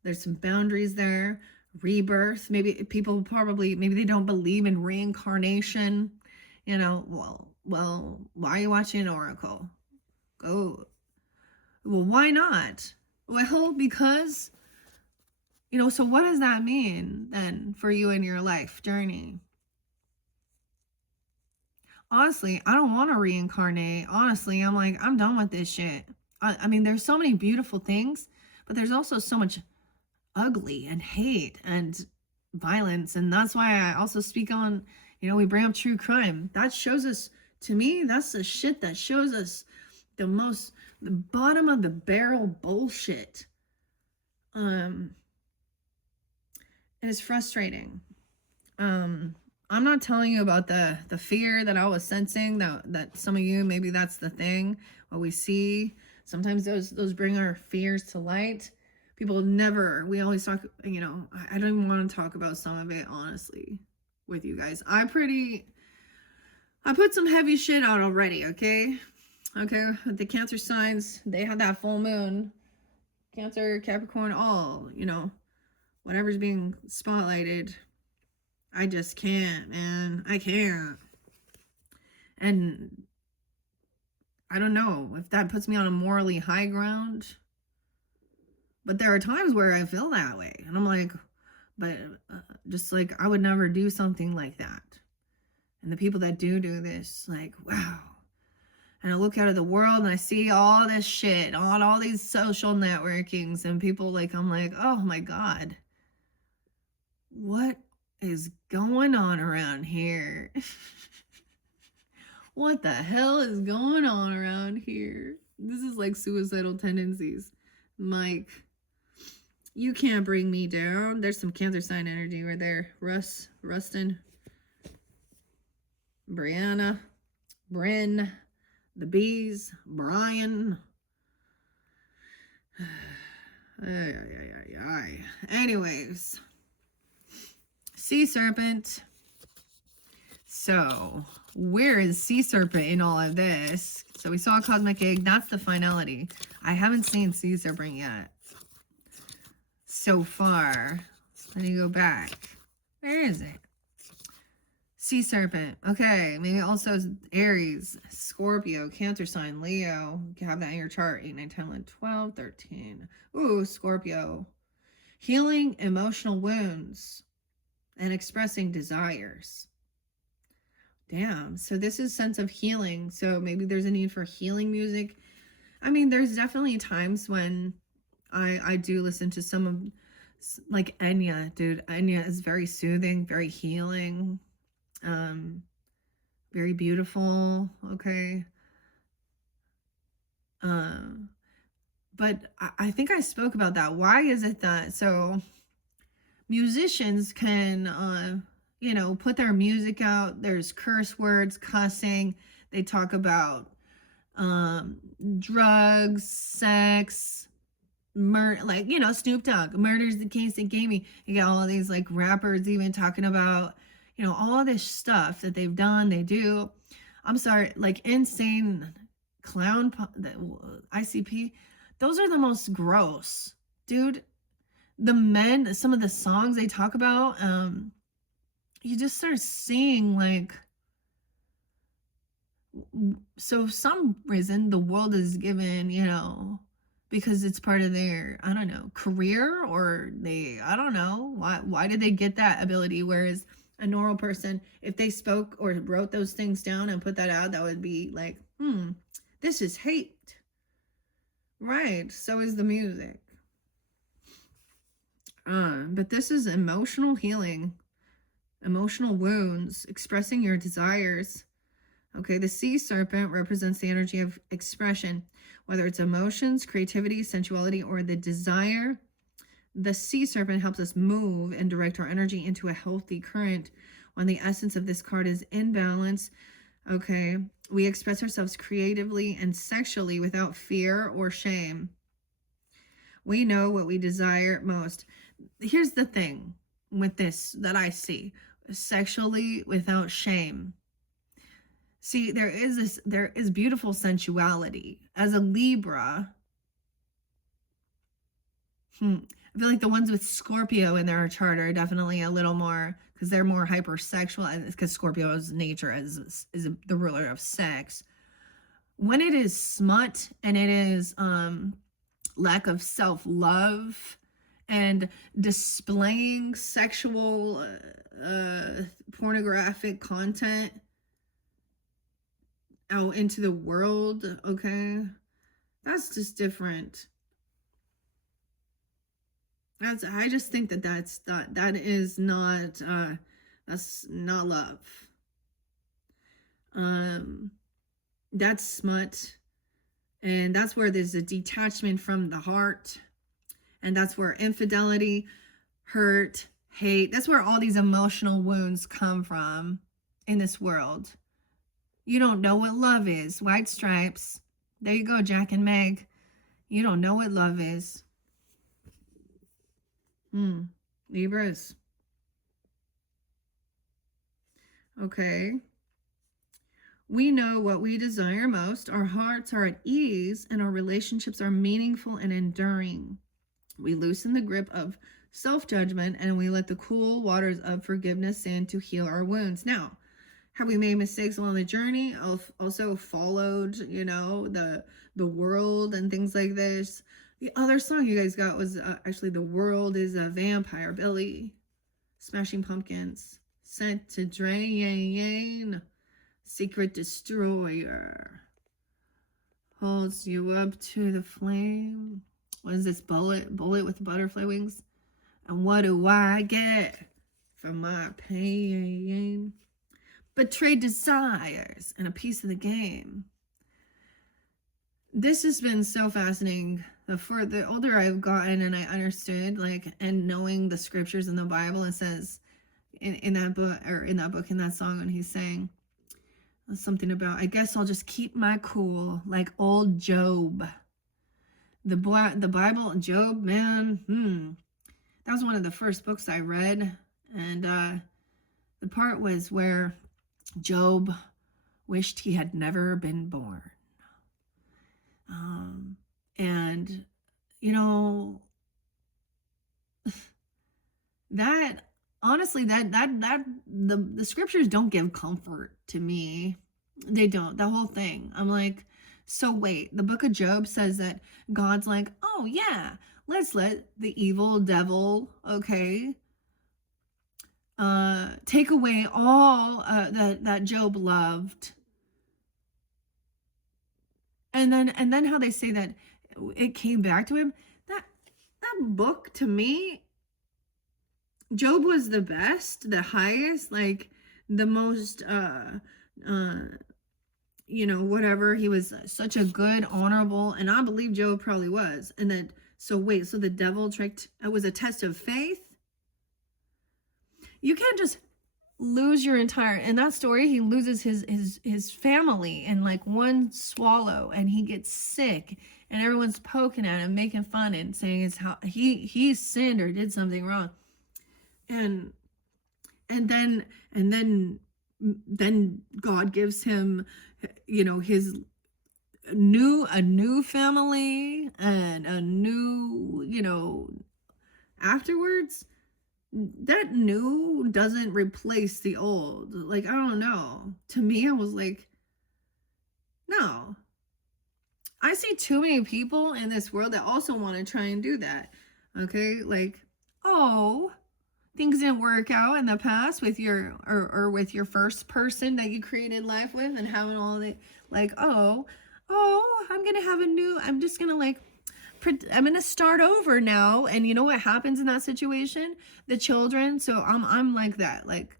There's some boundaries there. Rebirth. Maybe people maybe they don't believe in reincarnation. Well, why are you watching an oracle? Well, why not? Well, because, so what does that mean then for you in your life journey? Honestly, I don't want to reincarnate. Honestly, I'm like, I'm done with this shit. I mean, there's so many beautiful things, but there's also so much ugly and hate and violence. And that's why I also speak on, we bring up true crime. That shows us, to me, that's the shit that shows us the bottom of the barrel bullshit. And it's frustrating. I'm not telling you about the fear that I was sensing, that some of you, maybe that's the thing, what we see. Sometimes those bring our fears to light. People we always talk, I don't even want to talk about some of it, honestly, with you guys. I put some heavy shit out already, okay? Okay, with the Cancer signs, they had that full moon. Cancer, Capricorn, all, whatever's being spotlighted. I just can't, man. I can't. And I don't know if that puts me on a morally high ground. But there are times where I feel that way. And I'm like, but just like, I would never do something like that. And the people that do this, like, wow. And I look out at the world and I see all this shit on all these social networkings and people, like, I'm like, oh my God. What is going on around here? What the hell is going on around here? This is like suicidal tendencies. Mike, you can't bring me down. There's some Cancer sign energy right there. Rustin, Brianna, Bryn, the bees, Brian. Anyways, sea serpent. So where is sea serpent in all of this? So we saw cosmic egg. That's the finality. I haven't seen sea serpent yet so far. Let me go back. Where is it? Sea serpent. Okay, maybe also Aries, Scorpio, Cancer sign, Leo. You can have that in your chart. 8, 9, 10, 11, 12, 13. Ooh, Scorpio. Healing emotional wounds and expressing desires. Damn. So this is sense of healing. So maybe there's a need for healing music. I mean, there's definitely times when I do listen to some of, like, Enya, dude. Enya is very soothing, very healing. Very beautiful. Okay. But I think I spoke about that. Why is it that, so musicians can you know, put their music out. There's curse words, cussing. They talk about drugs, sex, like, you know, Snoop Dogg, murder's the case that gave me. You got all of these like rappers even talking about, you know, all this stuff that they've done, they do. I'm sorry, like insane clown, ICP. Those are the most gross, dude. The men, some of the songs they talk about, you just start seeing like, so some reason the world is given, you know, because it's part of their, I don't know, career, or they, I don't know, why did they get that ability? Whereas a normal person, if they spoke or wrote those things down and put that out, that would be like, this is hate. Right. So is the music. But this is emotional healing, emotional wounds, expressing your desires. Okay, the sea serpent represents the energy of expression, whether it's emotions, creativity, sensuality, or the desire. The sea serpent helps us move and direct our energy into a healthy current. When the essence of this card is in balance, okay, we express ourselves creatively and sexually without fear or shame. We know what we desire most. Here's the thing with this that I see: sexually without shame. See, there is beautiful sensuality. As a Libra, I feel like the ones with Scorpio in their chart are definitely a little more, because they're more hypersexual, and because Scorpio's nature is the ruler of sex. When it is smut and it is lack of self-love and displaying sexual pornographic content out into the world, okay, that's just different. I just think that is not that's not love. That's smut, and that's where there's a detachment from the heart, and that's where infidelity, hurt, hate, that's where all these emotional wounds come from in this world. You don't know what love is. White stripes. There you go, Jack and Meg. You don't know what love is. Libras. Okay. We know what we desire most. Our hearts are at ease and our relationships are meaningful and enduring. We loosen the grip of self-judgment and we let the cool waters of forgiveness in to heal our wounds. Now, have we made mistakes along the journey? Also followed, you know, the world and things like this. The other song you guys got was actually The World is a Vampire, Billy. Smashing Pumpkins. Sent to Drain. Secret Destroyer. Holds you up to the flame. What is this? Bullet with butterfly wings. And what do I get for my pain? Betrayed desires and a piece of the game. This has been so fascinating. For the older I've gotten and I understood, like, and knowing the scriptures in the Bible, it says in that book, in that song, when he's saying something about, I guess I'll just keep my cool, like old Job. The Bible, Job, man, that was one of the first books I read, and the part was where Job wished he had never been born. And you know, that honestly, the scriptures don't give comfort to me. They don't. The whole thing, I'm like, so wait, the book of Job says that God's like, oh yeah, let's let the evil devil, okay, take away all that Job loved. And then how they say that it came back to him. That book, to me, Job was the best, the highest, like the most you know, whatever. He was such a good, honorable, and I believe Job probably was. And then so wait, so the devil tricked, it was a test of faith? You can't just lose your entire, in that story he loses his family in like one swallow, and he gets sick, and everyone's poking at him, making fun and saying it's how he sinned or did something wrong. And and then and then God gives him, you know, his a new family and a new, you know, afterwards. That new doesn't replace the old. Like, I don't know. To me, I was like, no. I see too many people in this world that also want to try and do that. Okay? Like, oh, things didn't work out in the past with your, or with your first person that you created life with, and having all the, like, I'm just gonna like, I'm gonna start over now. And you know what happens in that situation? The children. So I'm like that. Like,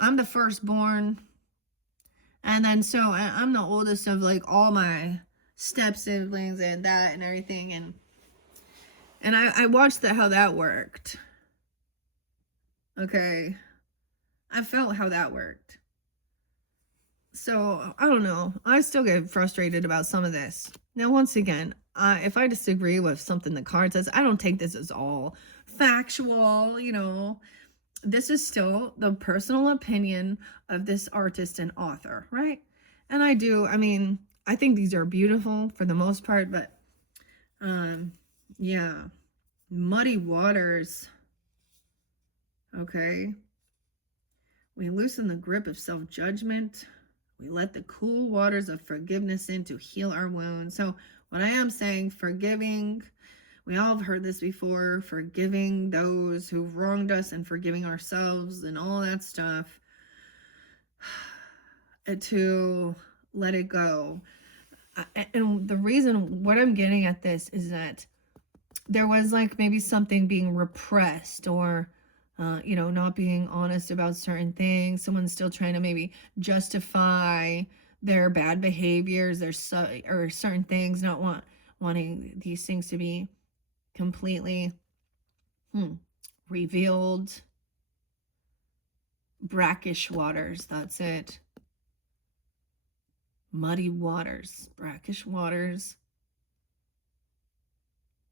I'm the firstborn, and then so I'm the oldest of like all my step siblings and that and everything. And I watched how that worked. Okay, I felt how that worked. So I don't know. I still get frustrated about some of this. Now, once again, if I disagree with something the card says, I don't take this as all factual. You know, this is still the personal opinion of this artist and author, right? And I mean, I think these are beautiful for the most part, but yeah, muddy waters. Okay. We loosen the grip of self-judgment. We let the cool waters of forgiveness in to heal our wounds. So when I am saying forgiving, we all have heard this before, forgiving those who've wronged us and forgiving ourselves and all that stuff, to let it go. And the reason, what I'm getting at this is that there was like maybe something being repressed, or you know, not being honest about certain things. Someone's still trying to maybe justify their bad behaviors, or certain things, not wanting these things to be completely revealed. Brackish waters, that's it. Muddy waters, brackish waters.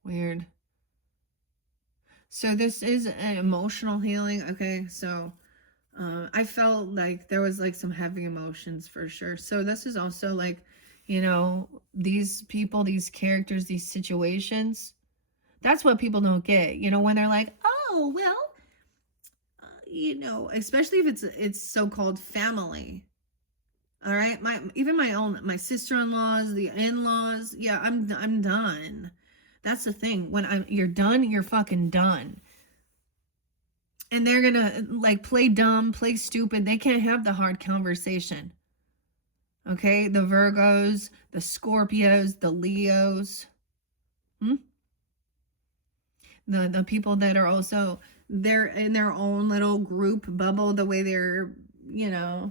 Weird. So this is an emotional healing. Okay, so I felt like there was like some heavy emotions for sure. So this is also like, you know, these people, these characters, these situations. That's what people don't get. You know, when they're like, oh, well, you know, especially if it's so-called family. All right, my sister-in-laws, the in-laws. Yeah, I'm done. That's the thing. When you're done, you're fucking done. And they're gonna like play dumb, play stupid. They can't have the hard conversation. Okay, the Virgos, the Scorpios, the Leos, the people that are also, they're in their own little group bubble. The way they're, you know,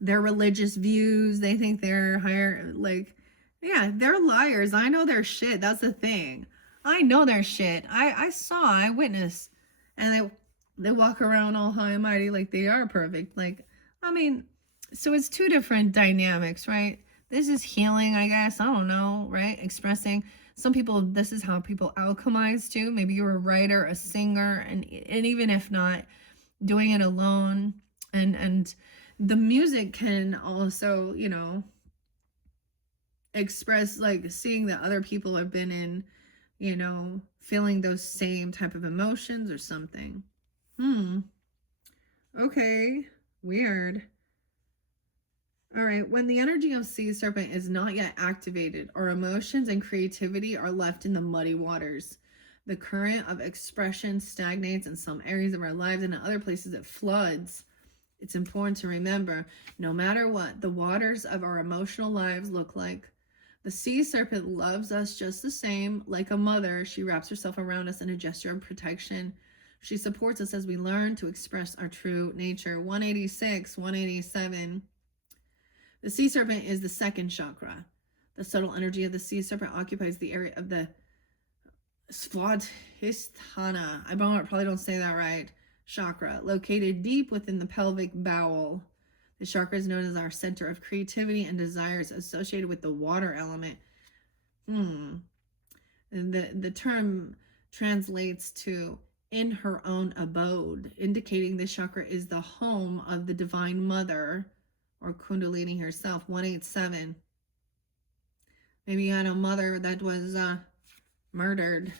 their religious views. They think they're higher. Like, yeah, they're liars. I know their shit. That's the thing. I know their shit. I witnessed, and they walk around all high and mighty like they are perfect. Like, I mean, so it's two different dynamics, right? This is healing, I guess. I don't know, right? Expressing. Some people, this is how people alchemize too. Maybe you're a writer, a singer, and even if not, doing it alone, and the music can also, you know, express like seeing that other people have been in, you know, feeling those same type of emotions or something. Okay, weird. All right, when the energy of sea serpent is not yet activated, our emotions and creativity are left in the muddy waters. The current of expression stagnates in some areas of our lives, and in other places it floods. It's important to remember, no matter what the waters of our emotional lives look like, the sea serpent loves us just the same. Like a mother, she wraps herself around us in a gesture of protection. She supports us as we learn to express our true nature. 186, 187. The sea serpent is the second chakra. The subtle energy of the sea serpent occupies the area of the Svadhisthana. I probably don't say that right. chakra, located deep within the pelvic bowel. The chakra is known as our center of creativity and desires, associated with the water element. And the term translates to in her own abode, indicating the chakra is the home of the Divine Mother, or Kundalini herself. 187. Maybe you had a mother that was murdered.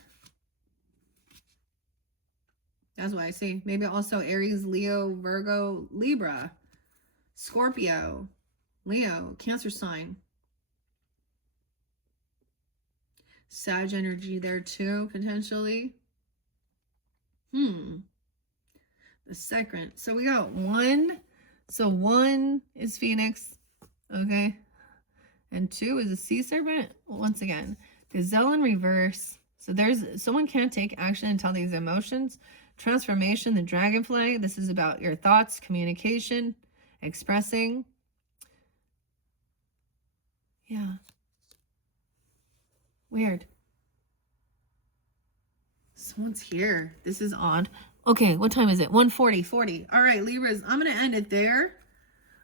That's what I see. Maybe also Aries, Leo, Virgo, Libra, Scorpio, Leo, Cancer sign. Sag energy there too, potentially. The second. So we got 1. So 1 is Phoenix. Okay. And 2 is a sea serpent. Once again, gazelle in reverse. So there's someone can't take action until these emotions. Transformation, the dragonfly. This is about your thoughts, communication, expressing. Yeah. Weird. Someone's here. This is odd. Okay, what time is it? 1:40. All right, Libras, I'm going to end it there.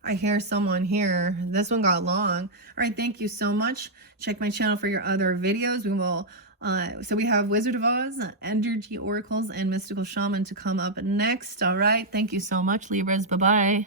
I hear someone here. This one got long. All right, thank you so much. Check my channel for your other videos. We will, so we have Wizard of Oz, Energy Oracles, and Mystical Shaman to come up next. All right, thank you so much, Libras. Bye-bye.